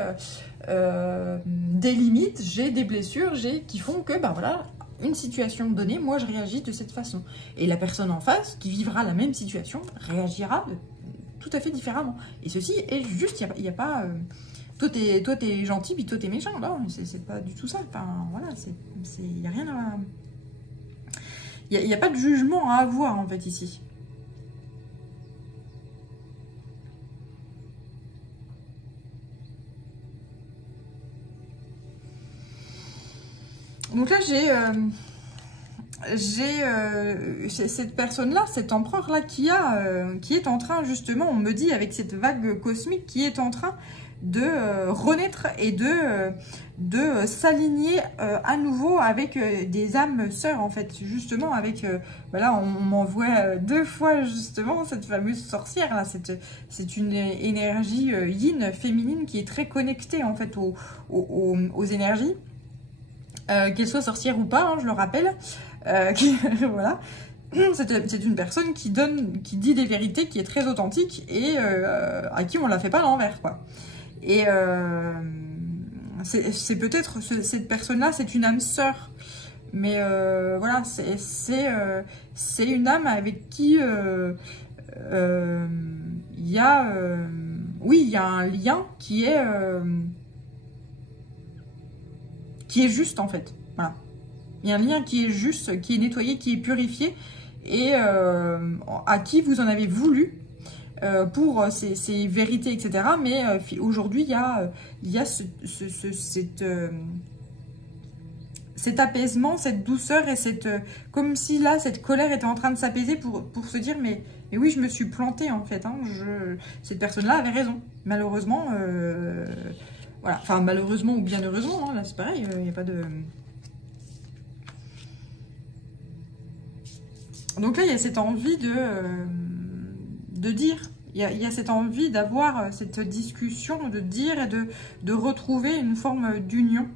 des limites, j'ai des blessures, qui font que, ben voilà, une situation donnée, moi je réagis de cette façon. Et la personne en face, qui vivra la même situation, réagira tout à fait différemment. Et ceci est juste, il n'y a pas... toi t'es gentil, puis toi t'es méchant. Non, c'est pas du tout ça. Enfin, voilà, il n'y a rien à... Il n'y a pas de jugement à avoir, en fait, ici. Donc là, j'ai cette personne-là, cet empereur-là qui est en train, justement, on me dit, avec cette vague cosmique, qui est en train de renaître et de s'aligner à nouveau avec des âmes sœurs, en fait, justement, avec, voilà, on m'envoie 2 fois, justement, cette fameuse sorcière, là, c'est une énergie yin, féminine, qui est très connectée, en fait, aux énergies. Qu'elle soit sorcière ou pas, hein, je le rappelle, voilà, c'est une personne qui dit des vérités, qui est très authentique et à qui on la fait pas à l'envers, quoi. Et c'est peut-être cette personne-là, c'est une âme sœur, mais voilà, c'est une âme avec qui il y a, oui, il y a un lien qui est juste, en fait. Voilà. Il y a un lien qui est juste, qui est nettoyé, qui est purifié, et à qui vous en avez voulu pour ces vérités, etc. Mais aujourd'hui, il y a cet apaisement, cette douceur, et comme si là, cette colère était en train de s'apaiser pour se dire, mais oui, je me suis plantée, en fait. Hein, cette personne-là avait raison. Malheureusement... voilà, enfin malheureusement ou bien heureusement, hein, là c'est pareil, il n'y a pas de... Donc là il y a cette envie de dire, il y a cette envie d'avoir cette discussion, de dire et de retrouver une forme d'union.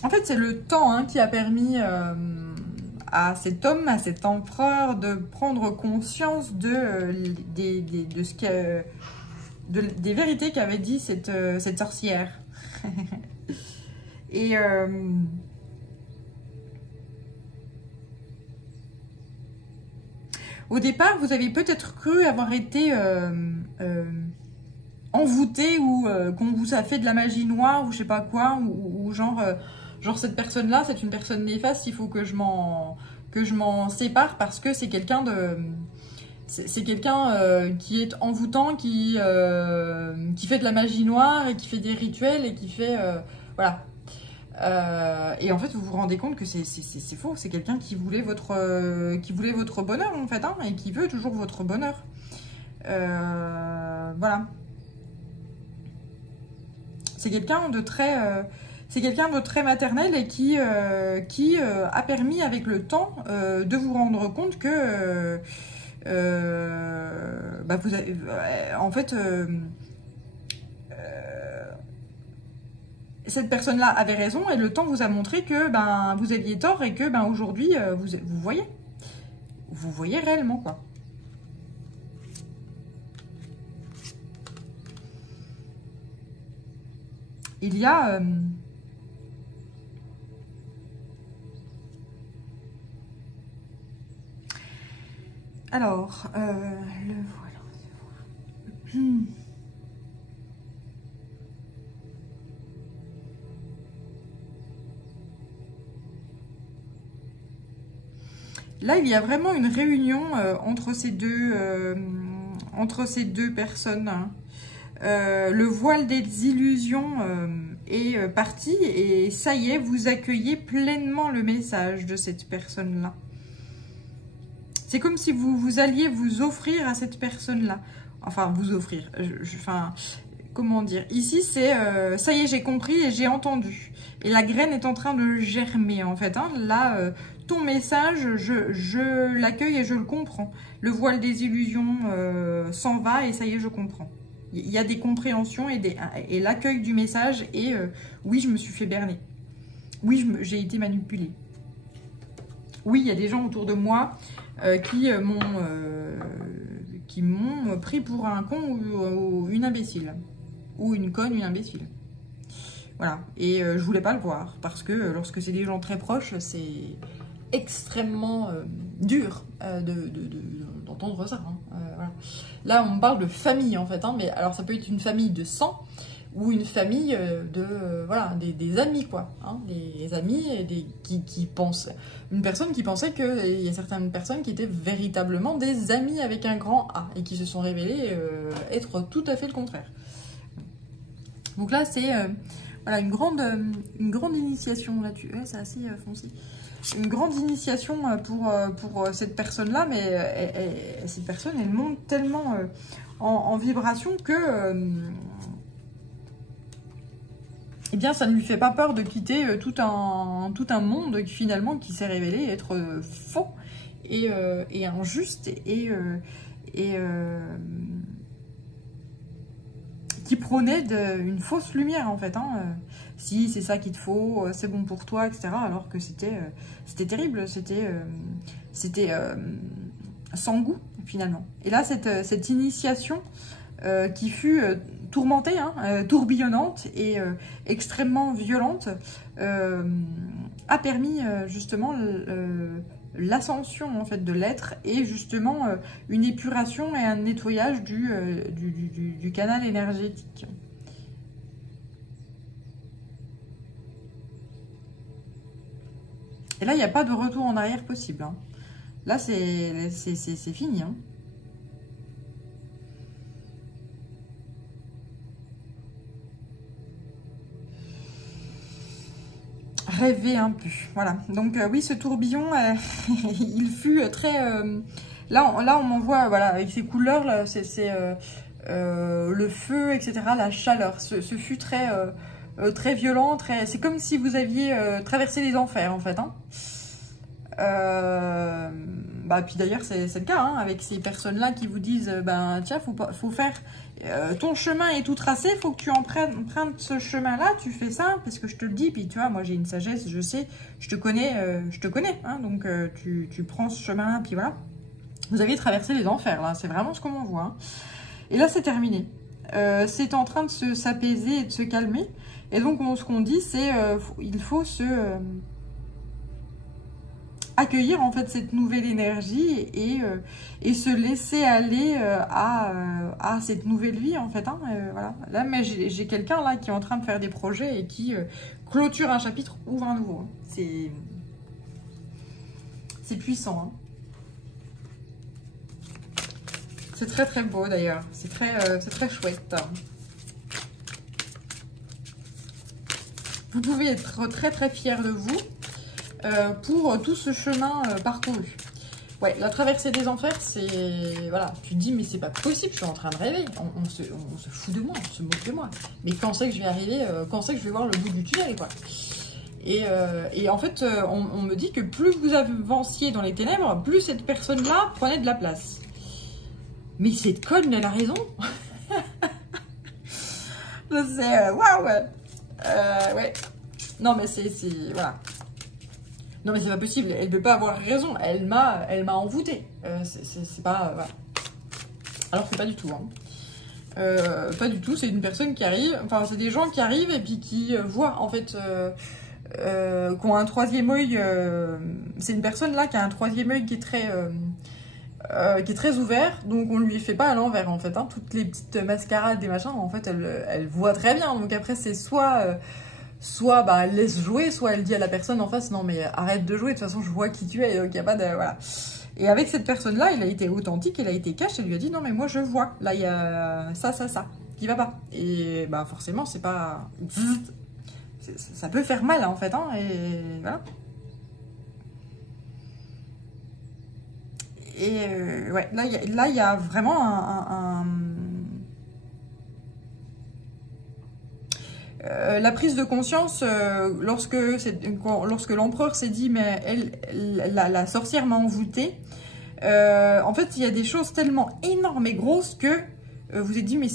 En fait, c'est le temps, hein, qui a permis à cet homme, à cet empereur, de prendre conscience des vérités qu'avait dit cette sorcière. Et au départ, vous avez peut-être cru avoir été envoûté, ou qu'on vous a fait de la magie noire, ou je sais pas quoi, ou genre cette personne-là, c'est une personne néfaste, il faut que je m'en sépare, parce que c'est quelqu'un qui est envoûtant, qui fait de la magie noire, et qui fait des rituels, et qui fait... voilà. Et en fait, vous vous rendez compte que c'est faux. C'est quelqu'un qui voulait votre bonheur, en fait, hein, et qui veut toujours votre bonheur. Voilà. C'est quelqu'un de très maternel, et qui a permis avec le temps de vous rendre compte que bah vous avez, en fait, cette personne-là avait raison et le temps vous a montré que ben, vous aviez tort et que ben, aujourd'hui, vous voyez. Vous voyez réellement, quoi. Il y a... alors, le voilà. Là, il y a vraiment une réunion entre ces deux personnes. Hein. Le voile des illusions est parti et ça y est, vous accueillez pleinement le message de cette personne-là. C'est comme si vous alliez vous offrir à cette personne-là. Enfin, vous offrir. Enfin, comment dire? Ici, c'est ça y est, j'ai compris et j'ai entendu. Et la graine est en train de germer, en fait. Hein. Là, ton message, je l'accueille et je le comprends. Le voile des illusions s'en va et ça y est, je comprends. Il y a des compréhensions et l'accueil du message et oui, je me suis fait berner. Oui, j'ai été manipulée. Oui, il y a des gens autour de moi qui m'ont pris pour un con ou une imbécile. Ou une conne, une imbécile. Voilà. Et je voulais pas le voir parce que lorsque c'est des gens très proches, c'est extrêmement dur d'entendre ça. Hein. Voilà. Là, on parle de famille en fait, hein, mais alors ça peut être une famille de sang ou une famille voilà, des amis quoi, hein, des amis et qui pensent. Une personne qui pensait qu'il y a certaines personnes qui étaient véritablement des amis avec un grand A et qui se sont révélés être tout à fait le contraire. Donc là, c'est voilà, une grande initiation là-dessus. Ouais, c'est assez foncé. Une grande initiation pour cette personne-là, mais cette personne, elle monte tellement en vibration que eh bien, ça ne lui fait pas peur de quitter tout un monde qui finalement qui s'est révélé être faux et injuste et qui prônait une fausse lumière en fait. Hein. Si c'est ça qu'il te faut, c'est bon pour toi, etc. Alors que c'était terrible, c'était sans goût finalement. Et là, cette initiation qui fut tourmentée, hein, tourbillonnante et extrêmement violente, a permis justement l'ascension en fait de l'être et justement une épuration et un nettoyage du canal énergétique. Et là, il n'y a pas de retour en arrière possible. Hein. Là, c'est fini. Hein. Rêver un peu. Voilà. Donc, oui, ce tourbillon, il fut très... Là, on m'envoie, voilà, avec ces couleurs, là, c'est le feu, etc., la chaleur. Ce fut très... très violent, c'est comme si vous aviez traversé les enfers en fait. Hein. Bah, puis d'ailleurs c'est le cas hein, avec ces personnes-là qui vous disent ben tiens faut faire ton chemin est tout tracé, faut que tu empruntes ce chemin-là, tu fais ça parce que je te le dis, puis tu vois moi j'ai une sagesse, je sais, je te connais, hein, donc tu prends ce chemin-là, puis voilà. Vous avez traversé les enfers là, c'est vraiment ce qu'on m'envoie. Hein. Et là c'est terminé. C'est en train de s'apaiser et de se calmer. Et donc, ce qu'on dit, c'est il faut accueillir en fait cette nouvelle énergie et se laisser aller à cette nouvelle vie en fait. Hein, voilà. Là, mais j'ai quelqu'un là qui est en train de faire des projets et qui clôture un chapitre, ouvre un nouveau. Hein. C'est puissant. Hein. C'est très très beau d'ailleurs. C'est très chouette. Vous pouvez être très très fier de vous pour tout ce chemin parcouru. Ouais, la traversée des enfers, c'est... Voilà, tu te dis, mais c'est pas possible, je suis en train de rêver. On se fout de moi, on se moque de moi. Mais quand c'est que je vais arriver, quand c'est que je vais voir le bout du tunnel, quoi. Et en fait, on me dit que plus vous avanciez dans les ténèbres, plus cette personne-là prenait de la place. Mais cette conne, elle a raison. C'est... Waouh. Ouais. Non, mais c'est... Voilà. Non, mais c'est pas possible. Elle peut pas avoir raison. Elle m'a envoûtée. C'est pas... Voilà. Alors, c'est pas du tout, hein. Pas du tout. C'est une personne qui arrive... Enfin, c'est des gens qui arrivent et puis qui voient, en fait... qui ont un troisième œil... c'est une personne, là, qui a un troisième œil qui est très ouvert, donc on lui fait pas à l'envers en fait, hein. Toutes les petites mascarades et machins, en fait, elle voit très bien. Donc après, c'est soit bah, elle laisse jouer, soit elle dit à la personne en face, non mais arrête de jouer, de toute façon je vois qui tu es, donc il y a pas de... Voilà. Et avec cette personne-là, il a été authentique, il a été cash, elle lui a dit, non mais moi je vois, là il y a ça, qui va pas. Et bah forcément, c'est pas... Ça peut faire mal en fait, hein, et voilà. Et ouais, là, il y a vraiment la prise de conscience, lorsque l'empereur s'est dit, mais la sorcière m'a envoûté, en fait, il y a des choses tellement énormes et grosses que vous êtes dit, mais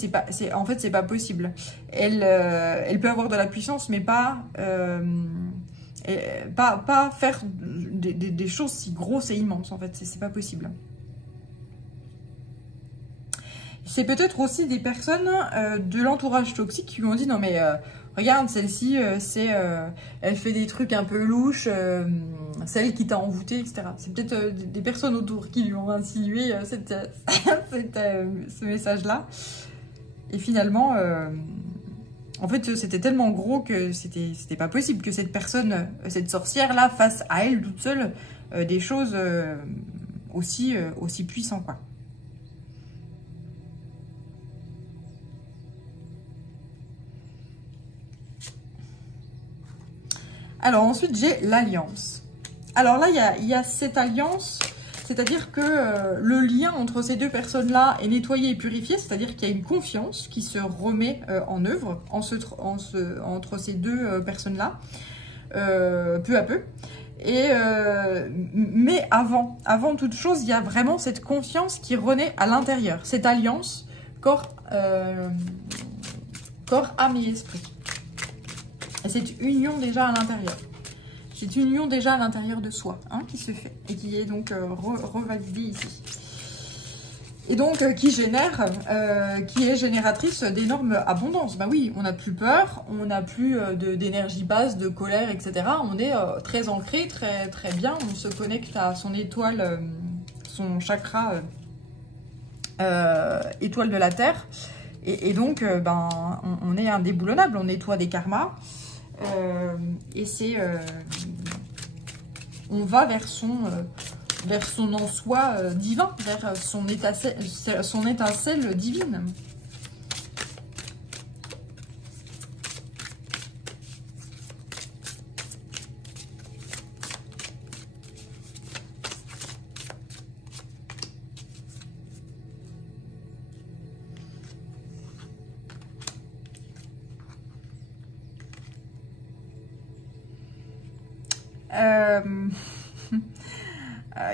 en fait, c'est pas possible. Elle peut avoir de la puissance, mais pas faire des choses si grosses et immenses, en fait, c'est pas possible. C'est peut-être aussi des personnes de l'entourage toxique qui lui ont dit, non mais regarde, celle-ci, elle fait des trucs un peu louches, celle qui t'a envoûté, etc. C'est peut-être des personnes autour qui lui ont insinué ce message-là. Et finalement... en fait, c'était tellement gros que c'était pas possible que cette personne, cette sorcière-là, fasse à elle toute seule des choses aussi puissantes, quoi. Alors ensuite, j'ai l'alliance. Alors là, il y a cette alliance, c'est-à-dire que le lien entre ces deux personnes-là est nettoyé et purifié, c'est-à-dire qu'il y a une confiance qui se remet en œuvre entre ces deux personnes-là, peu à peu. Et, mais avant toute chose, il y a vraiment cette confiance qui renaît à l'intérieur, cette alliance corps, âme et esprit. Et cette union déjà à l'intérieur. C'est une union déjà à l'intérieur de soi, hein, qui se fait et qui est donc revalidée ici. Et donc qui est génératrice d'énormes abondances. Bah oui, on n'a plus peur, on n'a plus d'énergie basse, de colère, etc. On est très ancré, très, très bien. On se connecte à son étoile, son chakra étoile de la Terre. Et donc, on est indéboulonnable, on nettoie des karmas. Et c'est... on va vers son en soi divin, vers son étincelle divine.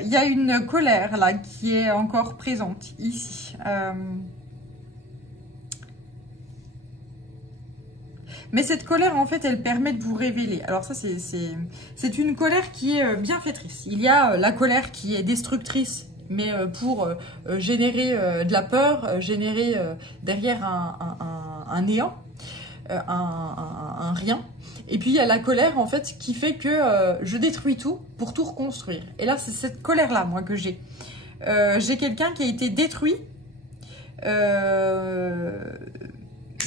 Il y a une colère là qui est encore présente ici. Mais cette colère, en fait, elle permet de vous révéler. Alors ça, c'est une colère qui est bienfaitrice. Il y a la colère qui est destructrice, mais pour générer de la peur, générer derrière un néant, un rien. Et puis il y a la colère en fait qui fait que je détruis tout pour tout reconstruire. Et là c'est cette colère là moi que j'ai. J'ai quelqu'un qui a été détruit,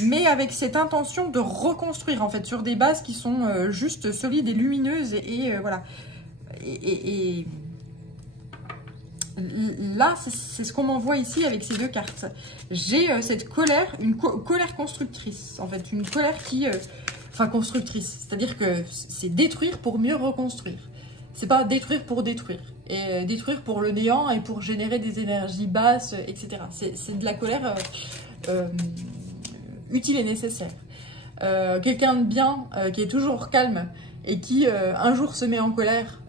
mais avec cette intention de reconstruire en fait sur des bases qui sont juste solides et lumineuses et voilà. Et là c'est ce qu'on m'envoie ici avec ces deux cartes. J'ai cette colère, une colère constructrice en fait, une colère qui... Enfin, constructrice, c'est-à-dire que c'est détruire pour mieux reconstruire. C'est pas détruire pour détruire. Et détruire pour le néant et pour générer des énergies basses, etc. C'est de la colère utile et nécessaire. Quelqu'un de bien, qui est toujours calme et qui un jour se met en colère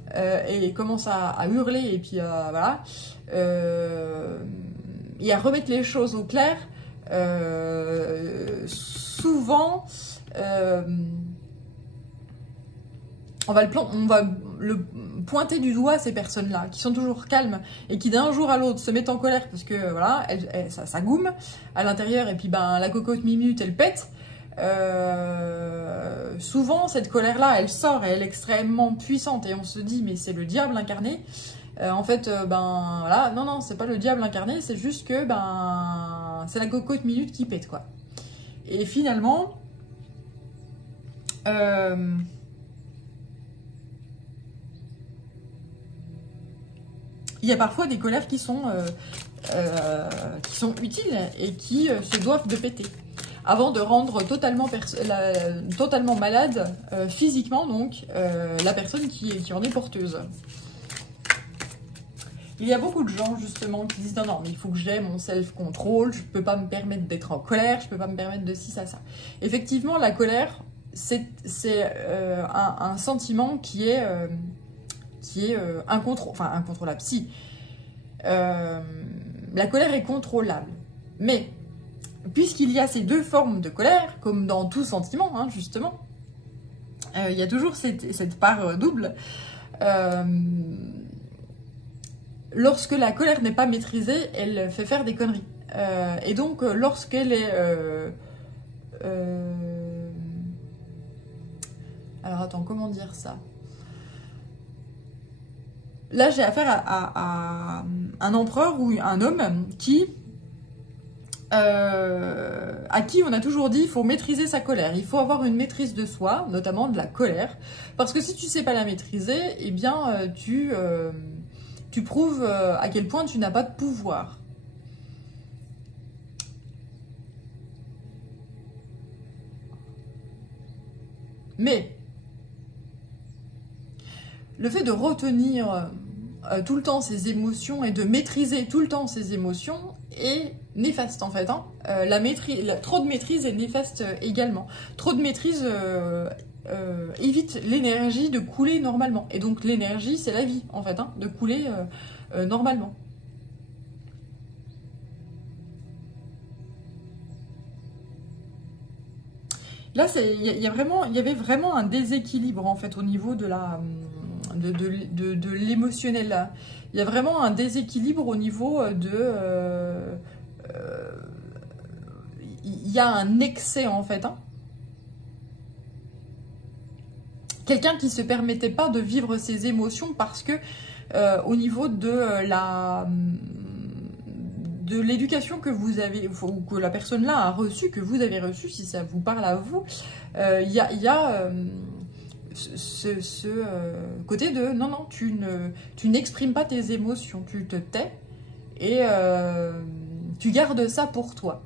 et commence à hurler et puis voilà. Et à remettre les choses au clair, souvent... on va le pointer du doigt, ces personnes-là, qui sont toujours calmes et qui d'un jour à l'autre se mettent en colère parce que voilà, ça goume à l'intérieur et puis ben la cocotte minute elle pète. Souvent cette colère-là, elle sort et elle est extrêmement puissante et on se dit mais c'est le diable incarné. En fait, ben voilà, non, c'est pas le diable incarné, c'est juste que ben c'est la cocotte minute qui pète quoi. Et finalement, il y a parfois des colères qui sont utiles et qui se doivent de péter avant de rendre totalement malade physiquement donc la personne qui en est porteuse. Il y a beaucoup de gens justement qui disent non mais il faut que j'ai mon self-control, je ne peux pas me permettre d'être en colère, je ne peux pas me permettre de ci, ça. Effectivement, la colère, c'est un sentiment qui est incontrôlable. Si, la colère est contrôlable, mais puisqu'il y a ces deux formes de colère, comme dans tout sentiment, hein, justement, il y a toujours cette part double. Lorsque la colère n'est pas maîtrisée, elle fait faire des conneries. Et donc, lorsqu'elle est... Alors, attends, comment dire ça? Là, j'ai affaire à un empereur ou un homme à qui on a toujours dit il faut maîtriser sa colère. Il faut avoir une maîtrise de soi, notamment de la colère. Parce que si tu ne sais pas la maîtriser, eh bien, tu prouves à quel point tu n'as pas de pouvoir. Mais le fait de retenir tout le temps ses émotions et de maîtriser tout le temps ses émotions est néfaste en fait. Hein. Trop de maîtrise est néfaste également. Trop de maîtrise évite l'énergie de couler normalement. Et donc l'énergie, c'est la vie, en fait, hein, de couler normalement. Là, il y avait vraiment un déséquilibre, en fait, au niveau de l'émotionnel. Il y a vraiment un déséquilibre au niveau il y a un excès, en fait, hein. Quelqu'un qui ne se permettait pas de vivre ses émotions parce que au niveau de l'éducation que vous avez, ou que la personne là a reçue, que vous avez reçue, si ça vous parle à vous, il y a ce côté de non, tu n'exprimes pas tes émotions, tu te tais et tu gardes ça pour toi.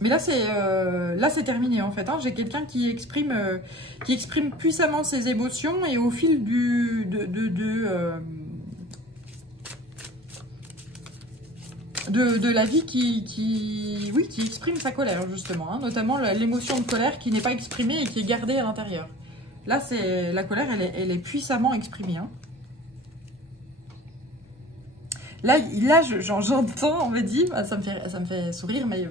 Mais là, c'est terminé, en fait. Hein. J'ai quelqu'un qui exprime puissamment ses émotions et au fil de la vie qui exprime sa colère, justement. Hein. Notamment l'émotion de colère qui n'est pas exprimée et qui est gardée à l'intérieur. Là, la colère, elle est puissamment exprimée. Hein. Là j'entends, on me dit, ça me fait sourire, mais...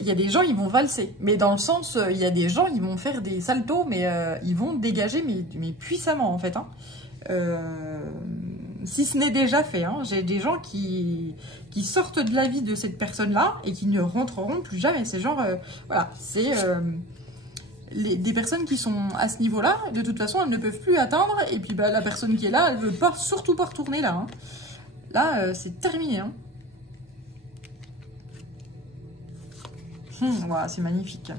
Il y a des gens, ils vont valser, mais dans le sens, il y a des gens, ils vont faire des saltos, mais ils vont dégager, mais puissamment, en fait. Hein. Si ce n'est déjà fait, hein. J'ai des gens qui sortent de la vie de cette personne-là et qui ne rentreront plus jamais. C'est genre, voilà, c'est des personnes qui sont à ce niveau-là, de toute façon, elles ne peuvent plus atteindre, et puis bah, la personne qui est là, elle ne veut surtout pas retourner là. Hein. Là, c'est terminé, hein. Voilà, c'est magnifique.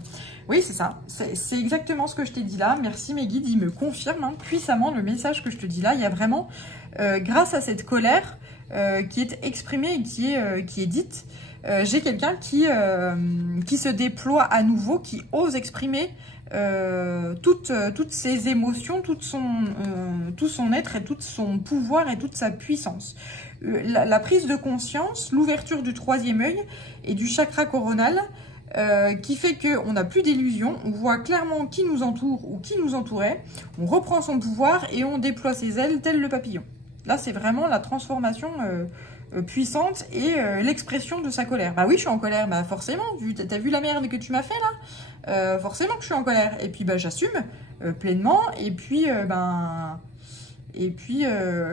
Oui, c'est ça. C'est exactement ce que je t'ai dit là. Merci mes guides, ils me confirment hein, puissamment le message que je te dis là. Il y a vraiment, grâce à cette colère qui est exprimée et qui est dite, j'ai quelqu'un qui se déploie à nouveau, qui ose exprimer toutes ses émotions, tout son être et tout son pouvoir et toute sa puissance. La prise de conscience, l'ouverture du troisième œil et du chakra coronal, qui fait qu'on n'a plus d'illusions, on voit clairement qui nous entoure ou qui nous entourait, on reprend son pouvoir et on déploie ses ailes tel le papillon. Là, c'est vraiment la transformation puissante et l'expression de sa colère. Bah oui, je suis en colère, bah forcément, t'as vu la merde que tu m'as fait là, forcément que je suis en colère. Et puis bah j'assume pleinement, et puis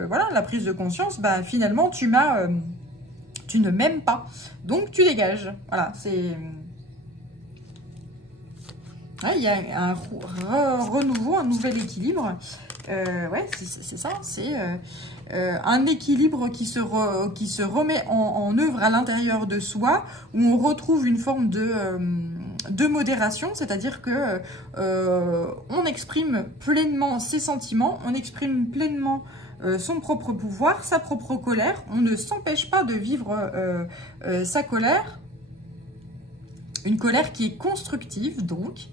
voilà, la prise de conscience, bah finalement tu ne m'aimes pas, donc tu dégages. Voilà, c'est... Il y a un renouveau, un nouvel équilibre. Ouais, c'est ça, c'est un équilibre qui se remet en œuvre à l'intérieur de soi, où on retrouve une forme de modération, c'est-à-dire que on exprime pleinement ses sentiments, on exprime pleinement son propre pouvoir, sa propre colère, on ne s'empêche pas de vivre sa colère, une colère qui est constructive, donc,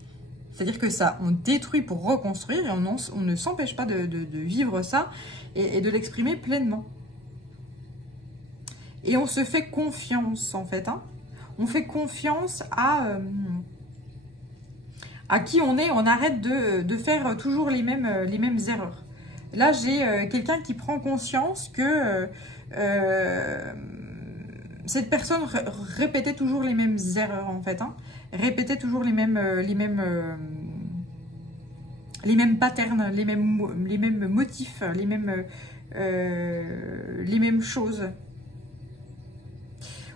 c'est-à-dire que ça, on détruit pour reconstruire, et on ne s'empêche pas de vivre ça et de l'exprimer pleinement. Et on se fait confiance, en fait. Hein. On fait confiance à qui on est. On arrête de faire toujours les mêmes erreurs. Là, j'ai quelqu'un qui prend conscience que cette personne répétait toujours les mêmes erreurs, en fait. Hein. Répétait toujours les mêmes patterns, les mêmes motifs, les mêmes choses,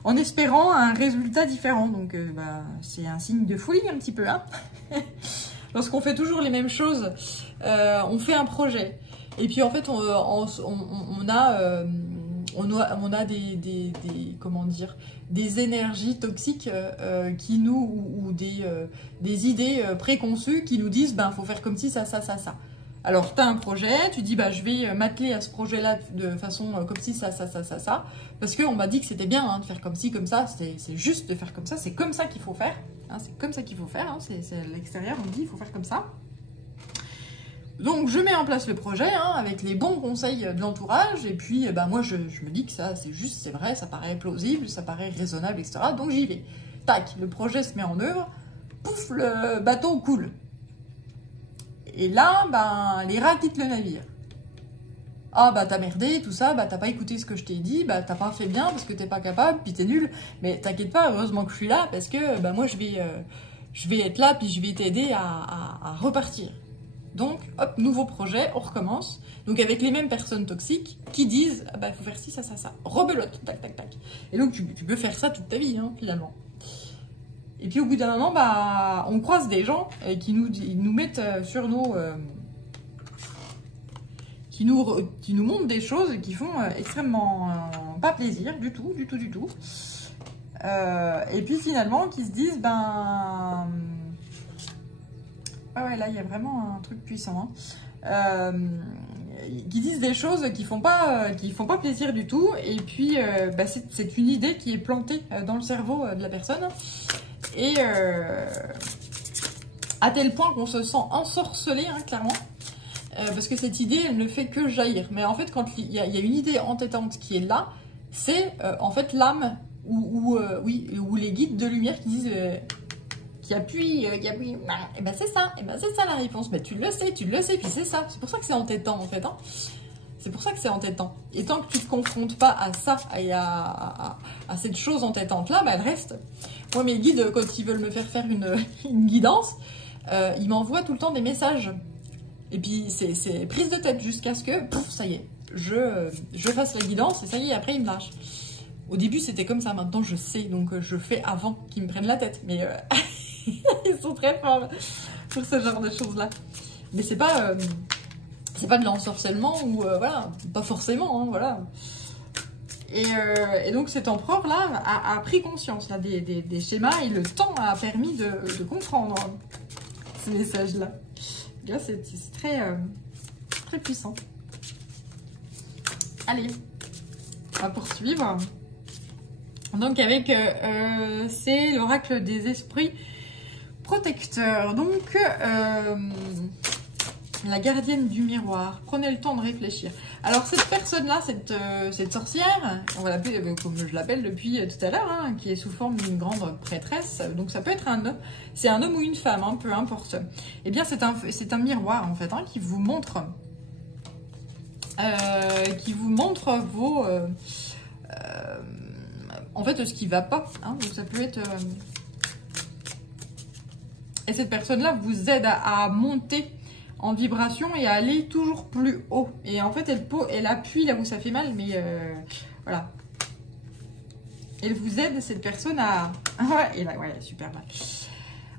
en espérant un résultat différent. Donc, bah, c'est un signe de folie un petit peu. Hein. Lorsqu'on fait toujours les mêmes choses, on fait un projet. Et puis, en fait, on a comment dire, des énergies toxiques qui ou des idées préconçues qui nous disent ben faut faire comme si ça. Alors tu as un projet, tu dis bah je vais m'atteler à ce projet-là de façon comme si ça parce qu'on m'a dit que c'était bien hein, de faire comme ci comme ça, c'est juste de faire comme ça, c'est comme ça qu'il faut faire, hein, c'est comme ça qu'il faut faire, hein, c'est à l'extérieur on me dit il faut faire comme ça. Donc je mets en place le projet hein, avec les bons conseils de l'entourage et puis bah, moi je me dis que ça c'est juste, c'est vrai, ça paraît plausible, ça paraît raisonnable, etc. Donc j'y vais. Tac, le projet se met en œuvre, pouf, le bateau coule. Et là, ben, les rats quittent le navire. Ah bah t'as merdé, tout ça, bah t'as pas écouté ce que je t'ai dit, bah t'as pas fait bien parce que t'es pas capable, puis t'es nul. Mais t'inquiète pas, heureusement que je suis là parce que bah, moi je vais être là, puis je vais t'aider à repartir. Donc, hop, nouveau projet, on recommence. Donc, avec les mêmes personnes toxiques qui disent ah bah, il faut faire ci, ça. Rebelote, tac. Et donc, tu peux faire ça toute ta vie, hein, finalement. Et puis, au bout d'un moment, bah, on croise des gens qui nous mettent sur nos. Qui nous montrent des choses qui font extrêmement pas plaisir, du tout. Et puis, finalement, qui se disent ben. Ah ouais, là, il y a vraiment un truc puissant. Hein. Qui disent des choses qui font pas plaisir du tout. Et puis, bah, c'est une idée qui est plantée dans le cerveau de la personne. Et à tel point qu'on se sent ensorcelé, hein, clairement. Parce que cette idée, elle ne fait que jaillir. Mais en fait, quand il y a une idée entêtante qui est là, c'est en fait l'âme ou les guides de lumière qui disent... qui appuie, et ben c'est ça la réponse, mais tu le sais, puis c'est ça, c'est pour ça que c'est entêtant en fait, hein. C'est pour ça que c'est entêtant, et tant que tu te confrontes pas à ça, et à cette chose entêtante là, bah elle reste. Moi mes guides, quand ils veulent me faire une guidance, ils m'envoient tout le temps des messages, et puis c'est prise de tête jusqu'à ce que, pouf, ça y est, je fasse la guidance, et ça y est, après ils me lâchent. Au début c'était comme ça, maintenant je sais, donc je fais avant qu'ils me prennent la tête, mais... Ils sont très forts pour ce genre de choses-là. Mais c'est pas de l'ensorcellement ou voilà, pas forcément, hein, voilà. Et donc cet empereur-là a pris conscience là, des schémas et le temps a permis de comprendre ces messages-là. Là, c'est très puissant. Allez, on va poursuivre. Donc avec, c'est l'oracle des esprits protecteur. Donc, la gardienne du miroir. Prenez le temps de réfléchir. Alors, cette personne-là, cette sorcière, on va l'appeler comme je l'appelle depuis tout à l'heure, hein, qui est sous forme d'une grande prêtresse. Donc, ça peut être un homme. C'est un homme ou une femme, hein, peu importe. Eh bien, c'est un miroir, en fait, hein, qui vous montre en fait, ce qui va pas. Hein, donc ça peut être... Et cette personne-là vous aide à monter en vibration et à aller toujours plus haut. Et en fait, elle appuie là où ça fait mal, mais voilà. Elle vous aide, cette personne, à... Et là, ouais, super mal.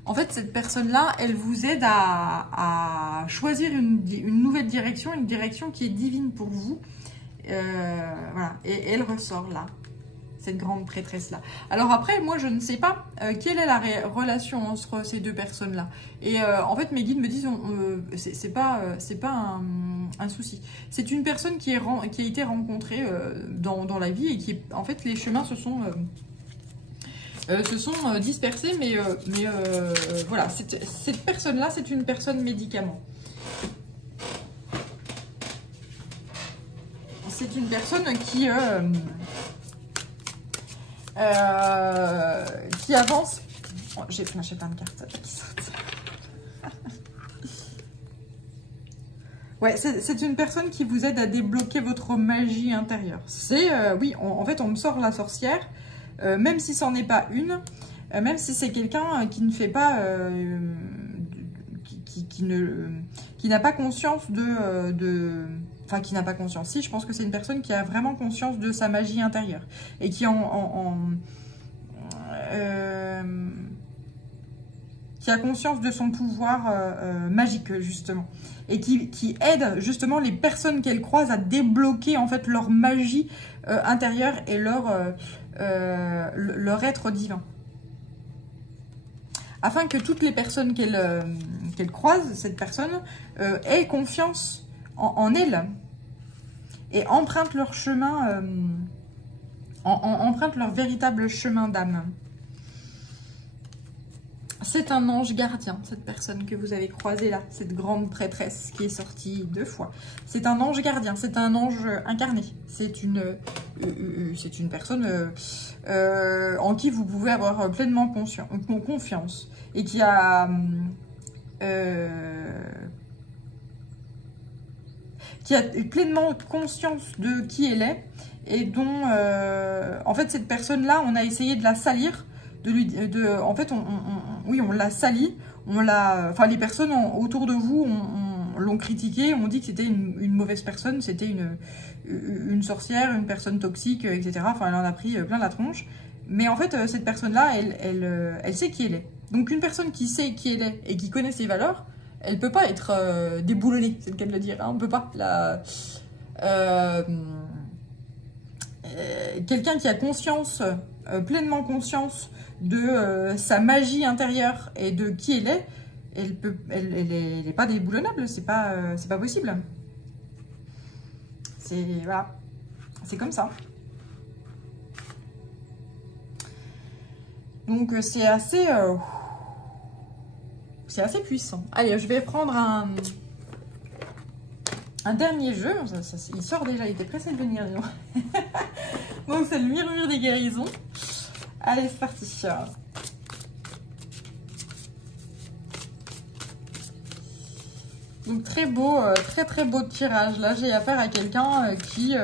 En fait, cette personne-là, elle vous aide à choisir une nouvelle direction, une direction qui est divine pour vous. Voilà, et elle ressort là, cette grande prêtresse-là. Alors après, moi, je ne sais pas quelle est la relation entre ces deux personnes-là. Et en fait, mes guides me disent, c'est pas un souci. C'est une personne qui a été rencontrée dans la vie et qui, en fait, les chemins se sont dispersés. Mais voilà, cette personne-là, c'est une personne médicament. C'est une personne qui avance. Oh, j'ai plein de cartes qui sortent. Ouais, c'est une personne qui vous aide à débloquer votre magie intérieure. C'est, oui, en fait, on me sort la sorcière, même si c'en est pas une, même si c'est quelqu'un qui ne fait pas, qui n'a pas conscience enfin, qui n'a pas conscience. Si, je pense que c'est une personne qui a vraiment conscience de sa magie intérieure et qui qui a conscience de son pouvoir magique, justement. Et qui aide, justement, les personnes qu'elle croise à débloquer, en fait, leur magie intérieure et leur être divin. Afin que toutes les personnes qu'elle croise, cette personne, ait confiance en elle et empruntent leur chemin, empruntent leur véritable chemin d'âme. C'est un ange gardien, cette personne que vous avez croisée là, cette grande prêtresse qui est sortie 2 fois. C'est un ange gardien, c'est un ange incarné. C'est une personne en qui vous pouvez avoir pleinement confiance et qui a pleinement conscience de qui elle est et dont, en fait, cette personne-là, on a essayé de la salir. En fait, oui, on l'a sali, enfin, les personnes autour de vous l'ont critiqué, on dit que c'était une mauvaise personne, c'était une sorcière, une personne toxique, etc. Enfin, elle en a pris plein la tronche. Mais en fait, cette personne-là, elle sait qui elle est. Donc, une personne qui sait qui elle est et qui connaît ses valeurs, elle peut pas être déboulonnée, c'est le cas de le dire. Hein, on peut pas. Quelqu'un qui a conscience, pleinement conscience de sa magie intérieure et de qui elle est, elle est pas déboulonnable, c'est pas possible. Voilà, c'est comme ça. Donc c'est assez puissant. Allez, je vais prendre un dernier jeu. Il sort déjà, il était pressé de venir. Donc c'est le murmure des guérisons. Allez, c'est parti. Donc très beau, très beau tirage. Là, j'ai affaire à quelqu'un qui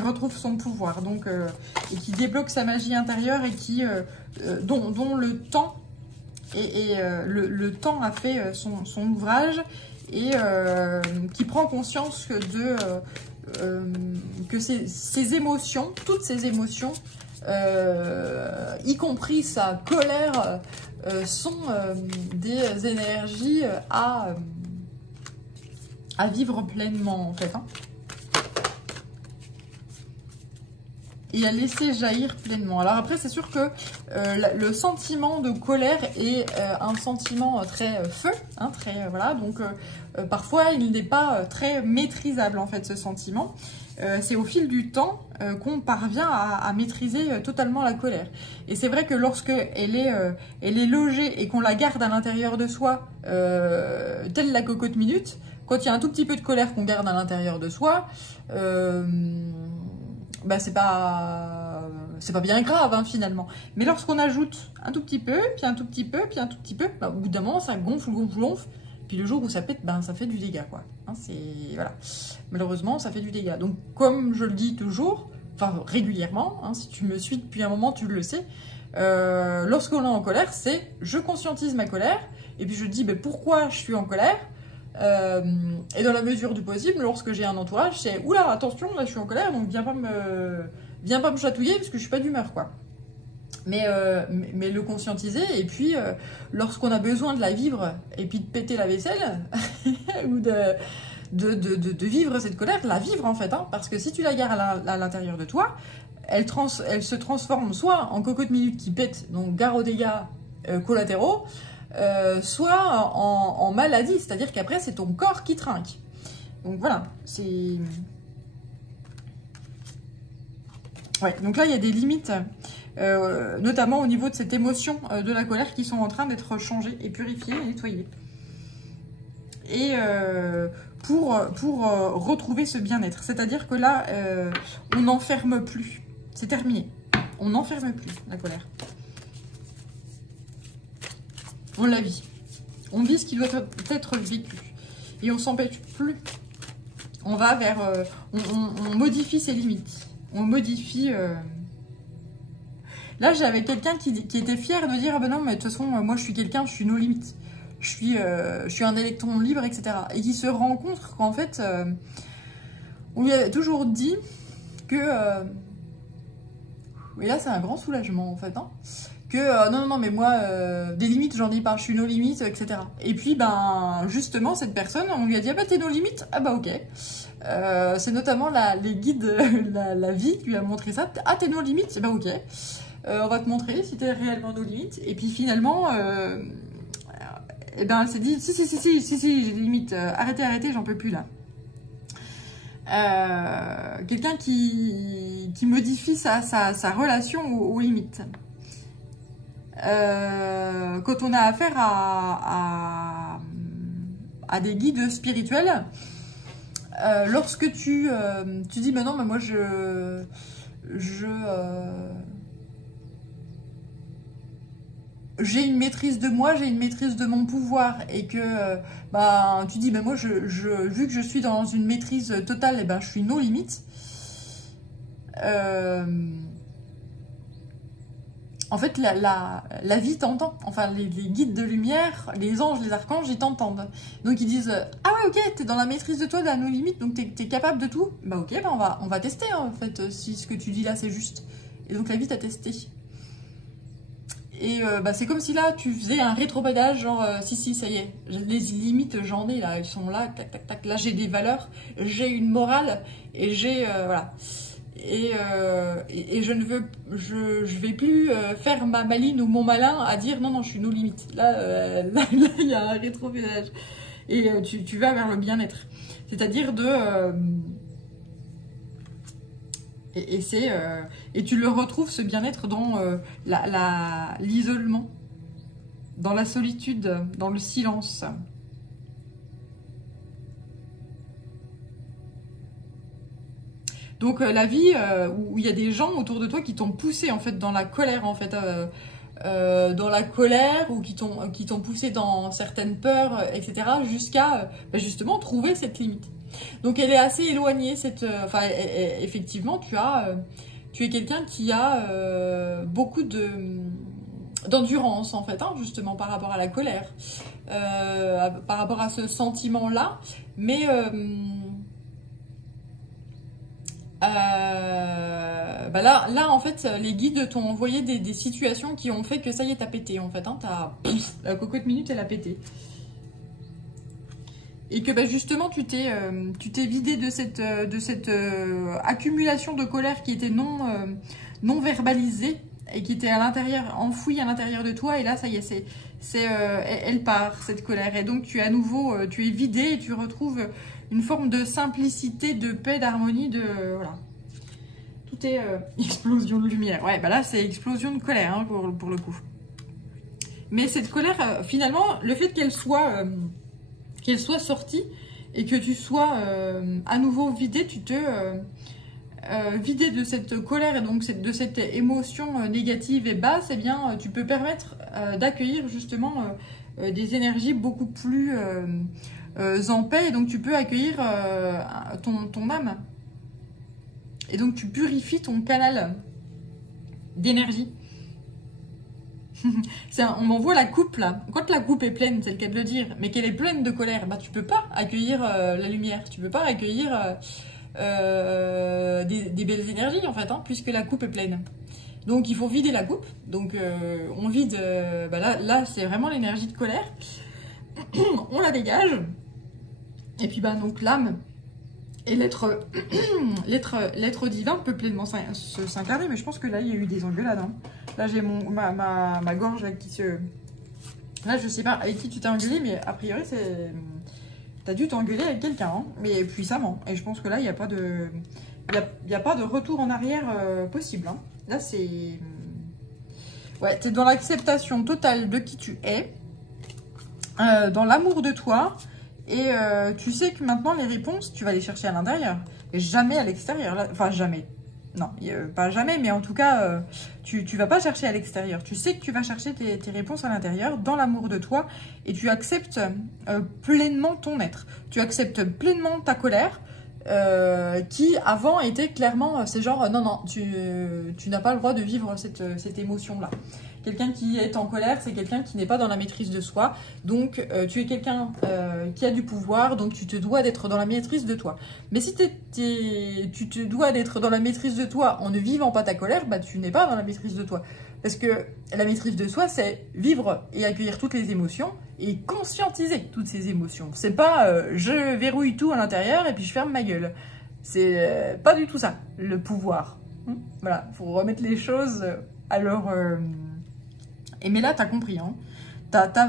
retrouve son pouvoir, donc et qui débloque sa magie intérieure et dont le temps le temps a fait son ouvrage et qui prend conscience que ses émotions, toutes ses émotions, y compris sa colère, sont des énergies à vivre pleinement, en fait. Hein. Et à laisser jaillir pleinement. Alors après, c'est sûr que le sentiment de colère est un sentiment très feu, hein, très voilà. Donc parfois, il n'est pas très maîtrisable en fait ce sentiment. C'est au fil du temps qu'on parvient à maîtriser totalement la colère. Et c'est vrai que lorsque elle est logée et qu'on la garde à l'intérieur de soi, telle la cocotte minute, quand il y a un tout petit peu de colère qu'on garde à l'intérieur de soi, bah c'est pas bien grave hein, finalement. Mais lorsqu'on ajoute un tout petit peu, puis un tout petit peu, puis un tout petit peu, bah, au bout d'un moment ça gonfle. Puis le jour où ça pète, ben ça fait du dégât quoi. Hein, voilà. Malheureusement ça fait du dégât. Donc comme je le dis toujours, enfin régulièrement, hein, si tu me suis depuis un moment, tu le sais, lorsqu'on est en colère, c'est je conscientise ma colère, et puis je dis ben, pourquoi je suis en colère, et dans la mesure du possible, lorsque j'ai un entourage, c'est oula, attention, là je suis en colère, donc viens pas me chatouiller parce que je suis pas d'humeur, quoi. Mais le conscientiser, et puis lorsqu'on a besoin de la vivre, et puis de péter la vaisselle, ou de vivre cette colère, la vivre en fait, hein, parce que si tu la gardes à l'intérieur de toi, elle se transforme soit en cocotte minute qui pète, donc gare aux dégâts collatéraux, soit en maladie, c'est-à-dire qu'après c'est ton corps qui trinque. Donc voilà, c'est... Ouais, donc là il y a des limites, notamment au niveau de cette émotion de la colère qui sont en train d'être changées et purifiées et nettoyées. Et pour retrouver ce bien-être, c'est-à-dire que là, on n'enferme plus, c'est terminé, on n'enferme plus la colère. On la vit. On vit ce qui doit être vécu. Et on s'empêche plus. On va vers... on modifie ses limites. On modifie... Là, j'avais quelqu'un qui était fier de dire « Ah ben non, mais de toute façon, moi, je suis quelqu'un, je suis nos limites. Je suis un électron libre, etc. » Et qui se rend compte qu'en fait, on lui avait toujours dit que... et là, c'est un grand soulagement, en fait, hein. Que non, mais moi, des limites, j'en ai pas, je suis nos limites, etc. Et puis, ben, justement, cette personne, on lui a dit, ah bah, t'es nos limites, ah bah, ok. C'est notamment les guides, la vie qui lui a montré ça, ah, t'es nos limites, bah, ok. On va te montrer si t'es réellement nos limites. Et puis, finalement, eh ben, elle s'est dit, si, j'ai des limites, arrêtez, j'en peux plus, là. Quelqu'un qui modifie sa relation aux limites. Quand on a affaire à des guides spirituels, lorsque tu dis mais non, mais moi j'ai une maîtrise de moi, j'ai une maîtrise de mon pouvoir, et que bah, tu dis ben moi vu que je suis dans une maîtrise totale, et ben je suis nos limites. En fait, la vie t'entend. Enfin, les guides de lumière, les anges, les archanges, ils t'entendent. Donc, ils disent « Ah ouais, ok, t'es dans la maîtrise de toi, de nos limites, donc t'es capable de tout. » Bah ok, bah on va tester, hein, en fait, si ce que tu dis là, c'est juste. Et donc, la vie t'a testé. Et bah, c'est comme si là, tu faisais un rétropédage, genre si, ça y est, les limites, j'en ai, là, ils sont là, tac, tac, tac. Là, j'ai des valeurs, j'ai une morale, et j'ai... voilà. Et je vais plus faire ma maline ou mon malin à dire non, je suis nos limites. Là, il y a un rétropédage. Et tu vas vers le bien-être. C'est-à-dire de... et tu le retrouves, ce bien-être, dans l'isolement, dans la solitude, dans le silence. Donc la vie où il y a des gens autour de toi qui t'ont poussé en fait dans la colère, en fait, dans la colère, ou qui t'ont poussé dans certaines peurs, etc. jusqu'à justement trouver cette limite. Donc elle est assez éloignée, enfin effectivement tu es quelqu'un qui a beaucoup d'endurance en fait, hein, justement par rapport à la colère, par rapport à ce sentiment-là, mais bah là, en fait, les guides t'ont envoyé des situations qui ont fait que ça y est, t'as pété, en fait. Hein, la cocotte minute, elle a pété. Et que bah, justement, tu t'es vidé de cette accumulation de colère qui était non verbalisée et qui était à l'intérieur, enfouie à l'intérieur de toi. Et là, ça y est, elle part, cette colère. Et donc, tu es vidé et tu retrouves une forme de simplicité, de paix, d'harmonie, voilà. Tout est explosion de lumière. Ouais, bah là, c'est explosion de colère, hein, pour le coup. Mais cette colère, finalement, le fait qu'elle soit sortie et que tu sois à nouveau vidé, tu te vidé de cette colère et donc de cette émotion négative et basse, eh bien, tu peux permettre d'accueillir justement des énergies beaucoup plus en paix, et donc tu peux accueillir ton âme. Et donc, tu purifies ton canal d'énergie. On m'envoie la coupe là. Quand la coupe est pleine, c'est le cas de le dire, mais qu'elle est pleine de colère, bah tu peux pas accueillir la lumière, tu peux pas accueillir des belles énergies en fait, hein, puisque la coupe est pleine. Donc il faut vider la coupe. Donc on vide. Bah là c'est vraiment l'énergie de colère. On la dégage. Et puis bah donc l'âme et l'être divin peut pleinement s'incarner. Mais je pense que là il y a eu des engueulades. Hein. Là, j'ai ma gorge là, qui se... Là, je sais pas avec qui tu t'es engueulé, mais a priori, c'est... T'as dû t'engueuler avec quelqu'un, hein, mais puissamment. Et je pense que là, il n'y a pas de... Il y a pas de retour en arrière possible. Hein. Là, c'est... Ouais, t'es dans l'acceptation totale de qui tu es, dans l'amour de toi, et tu sais que maintenant, les réponses, tu vas les chercher à l'intérieur, et jamais à l'extérieur. Enfin, jamais. Non, pas jamais, mais en tout cas, tu vas pas chercher à l'extérieur. Tu sais que tu vas chercher tes réponses à l'intérieur, dans l'amour de toi, et tu acceptes pleinement ton être. Tu acceptes pleinement ta colère, qui avant était clairement, c'est genre, non, tu n'as pas le droit de vivre cette émotion-là. Quelqu'un qui est en colère, c'est quelqu'un qui n'est pas dans la maîtrise de soi. Donc, tu es quelqu'un qui a du pouvoir, donc tu te dois d'être dans la maîtrise de toi. Mais si tu te dois d'être dans la maîtrise de toi en ne vivant pas ta colère, bah, tu n'es pas dans la maîtrise de toi. Parce que la maîtrise de soi, c'est vivre et accueillir toutes les émotions et conscientiser toutes ces émotions. C'est pas je verrouille tout à l'intérieur et puis je ferme ma gueule. C'est pas du tout ça, le pouvoir. Voilà, faut remettre les choses à leur... mais là, t'as compris, hein.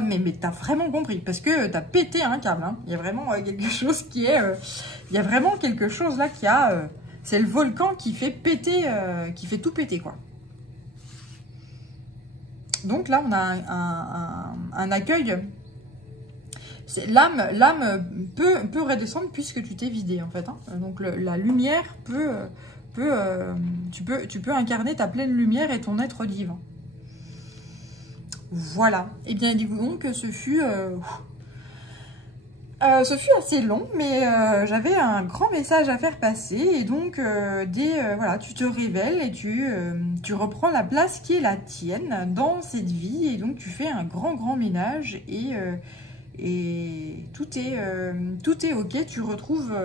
Mais t'as vraiment compris, parce que t'as pété un câble, hein. Il y a vraiment quelque chose qui est... il y a vraiment quelque chose là qui a... c'est le volcan qui fait péter, qui fait tout péter, quoi. Donc là, on a un accueil. L'âme peut redescendre puisque tu t'es vidé, en fait. Hein. Donc la lumière tu peux incarner ta pleine lumière et ton être divin. Voilà. Et bien, donc, ce fut assez long, mais j'avais un grand message à faire passer. Et donc, voilà, tu te révèles et tu reprends la place qui est la tienne dans cette vie. Et donc, tu fais un grand ménage et tout est ok. Tu retrouves...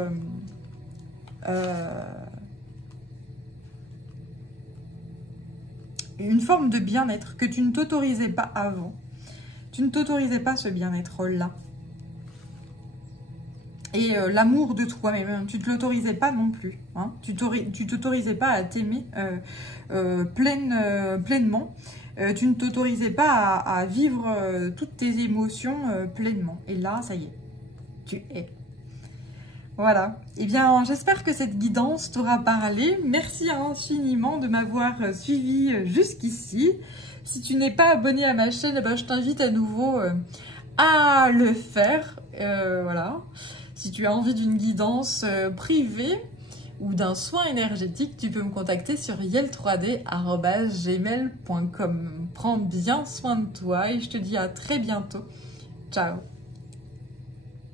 une forme de bien-être que tu ne t'autorisais pas avant. Tu ne t'autorisais pas ce bien-être-là. Et l'amour de toi-même, tu ne te l'autorisais pas non plus. Hein. Tu t'autorisais pas à t'aimer pleinement. Tu ne t'autorisais pas à vivre toutes tes émotions pleinement. Et là, ça y est, tu es. Voilà. Eh bien, j'espère que cette guidance t'aura parlé. Merci infiniment de m'avoir suivi jusqu'ici. Si tu n'es pas abonné à ma chaîne, je t'invite à nouveau à le faire. Voilà. Si tu as envie d'une guidance privée ou d'un soin énergétique, tu peux me contacter sur yel3d@gmail.com. Prends bien soin de toi et je te dis à très bientôt. Ciao.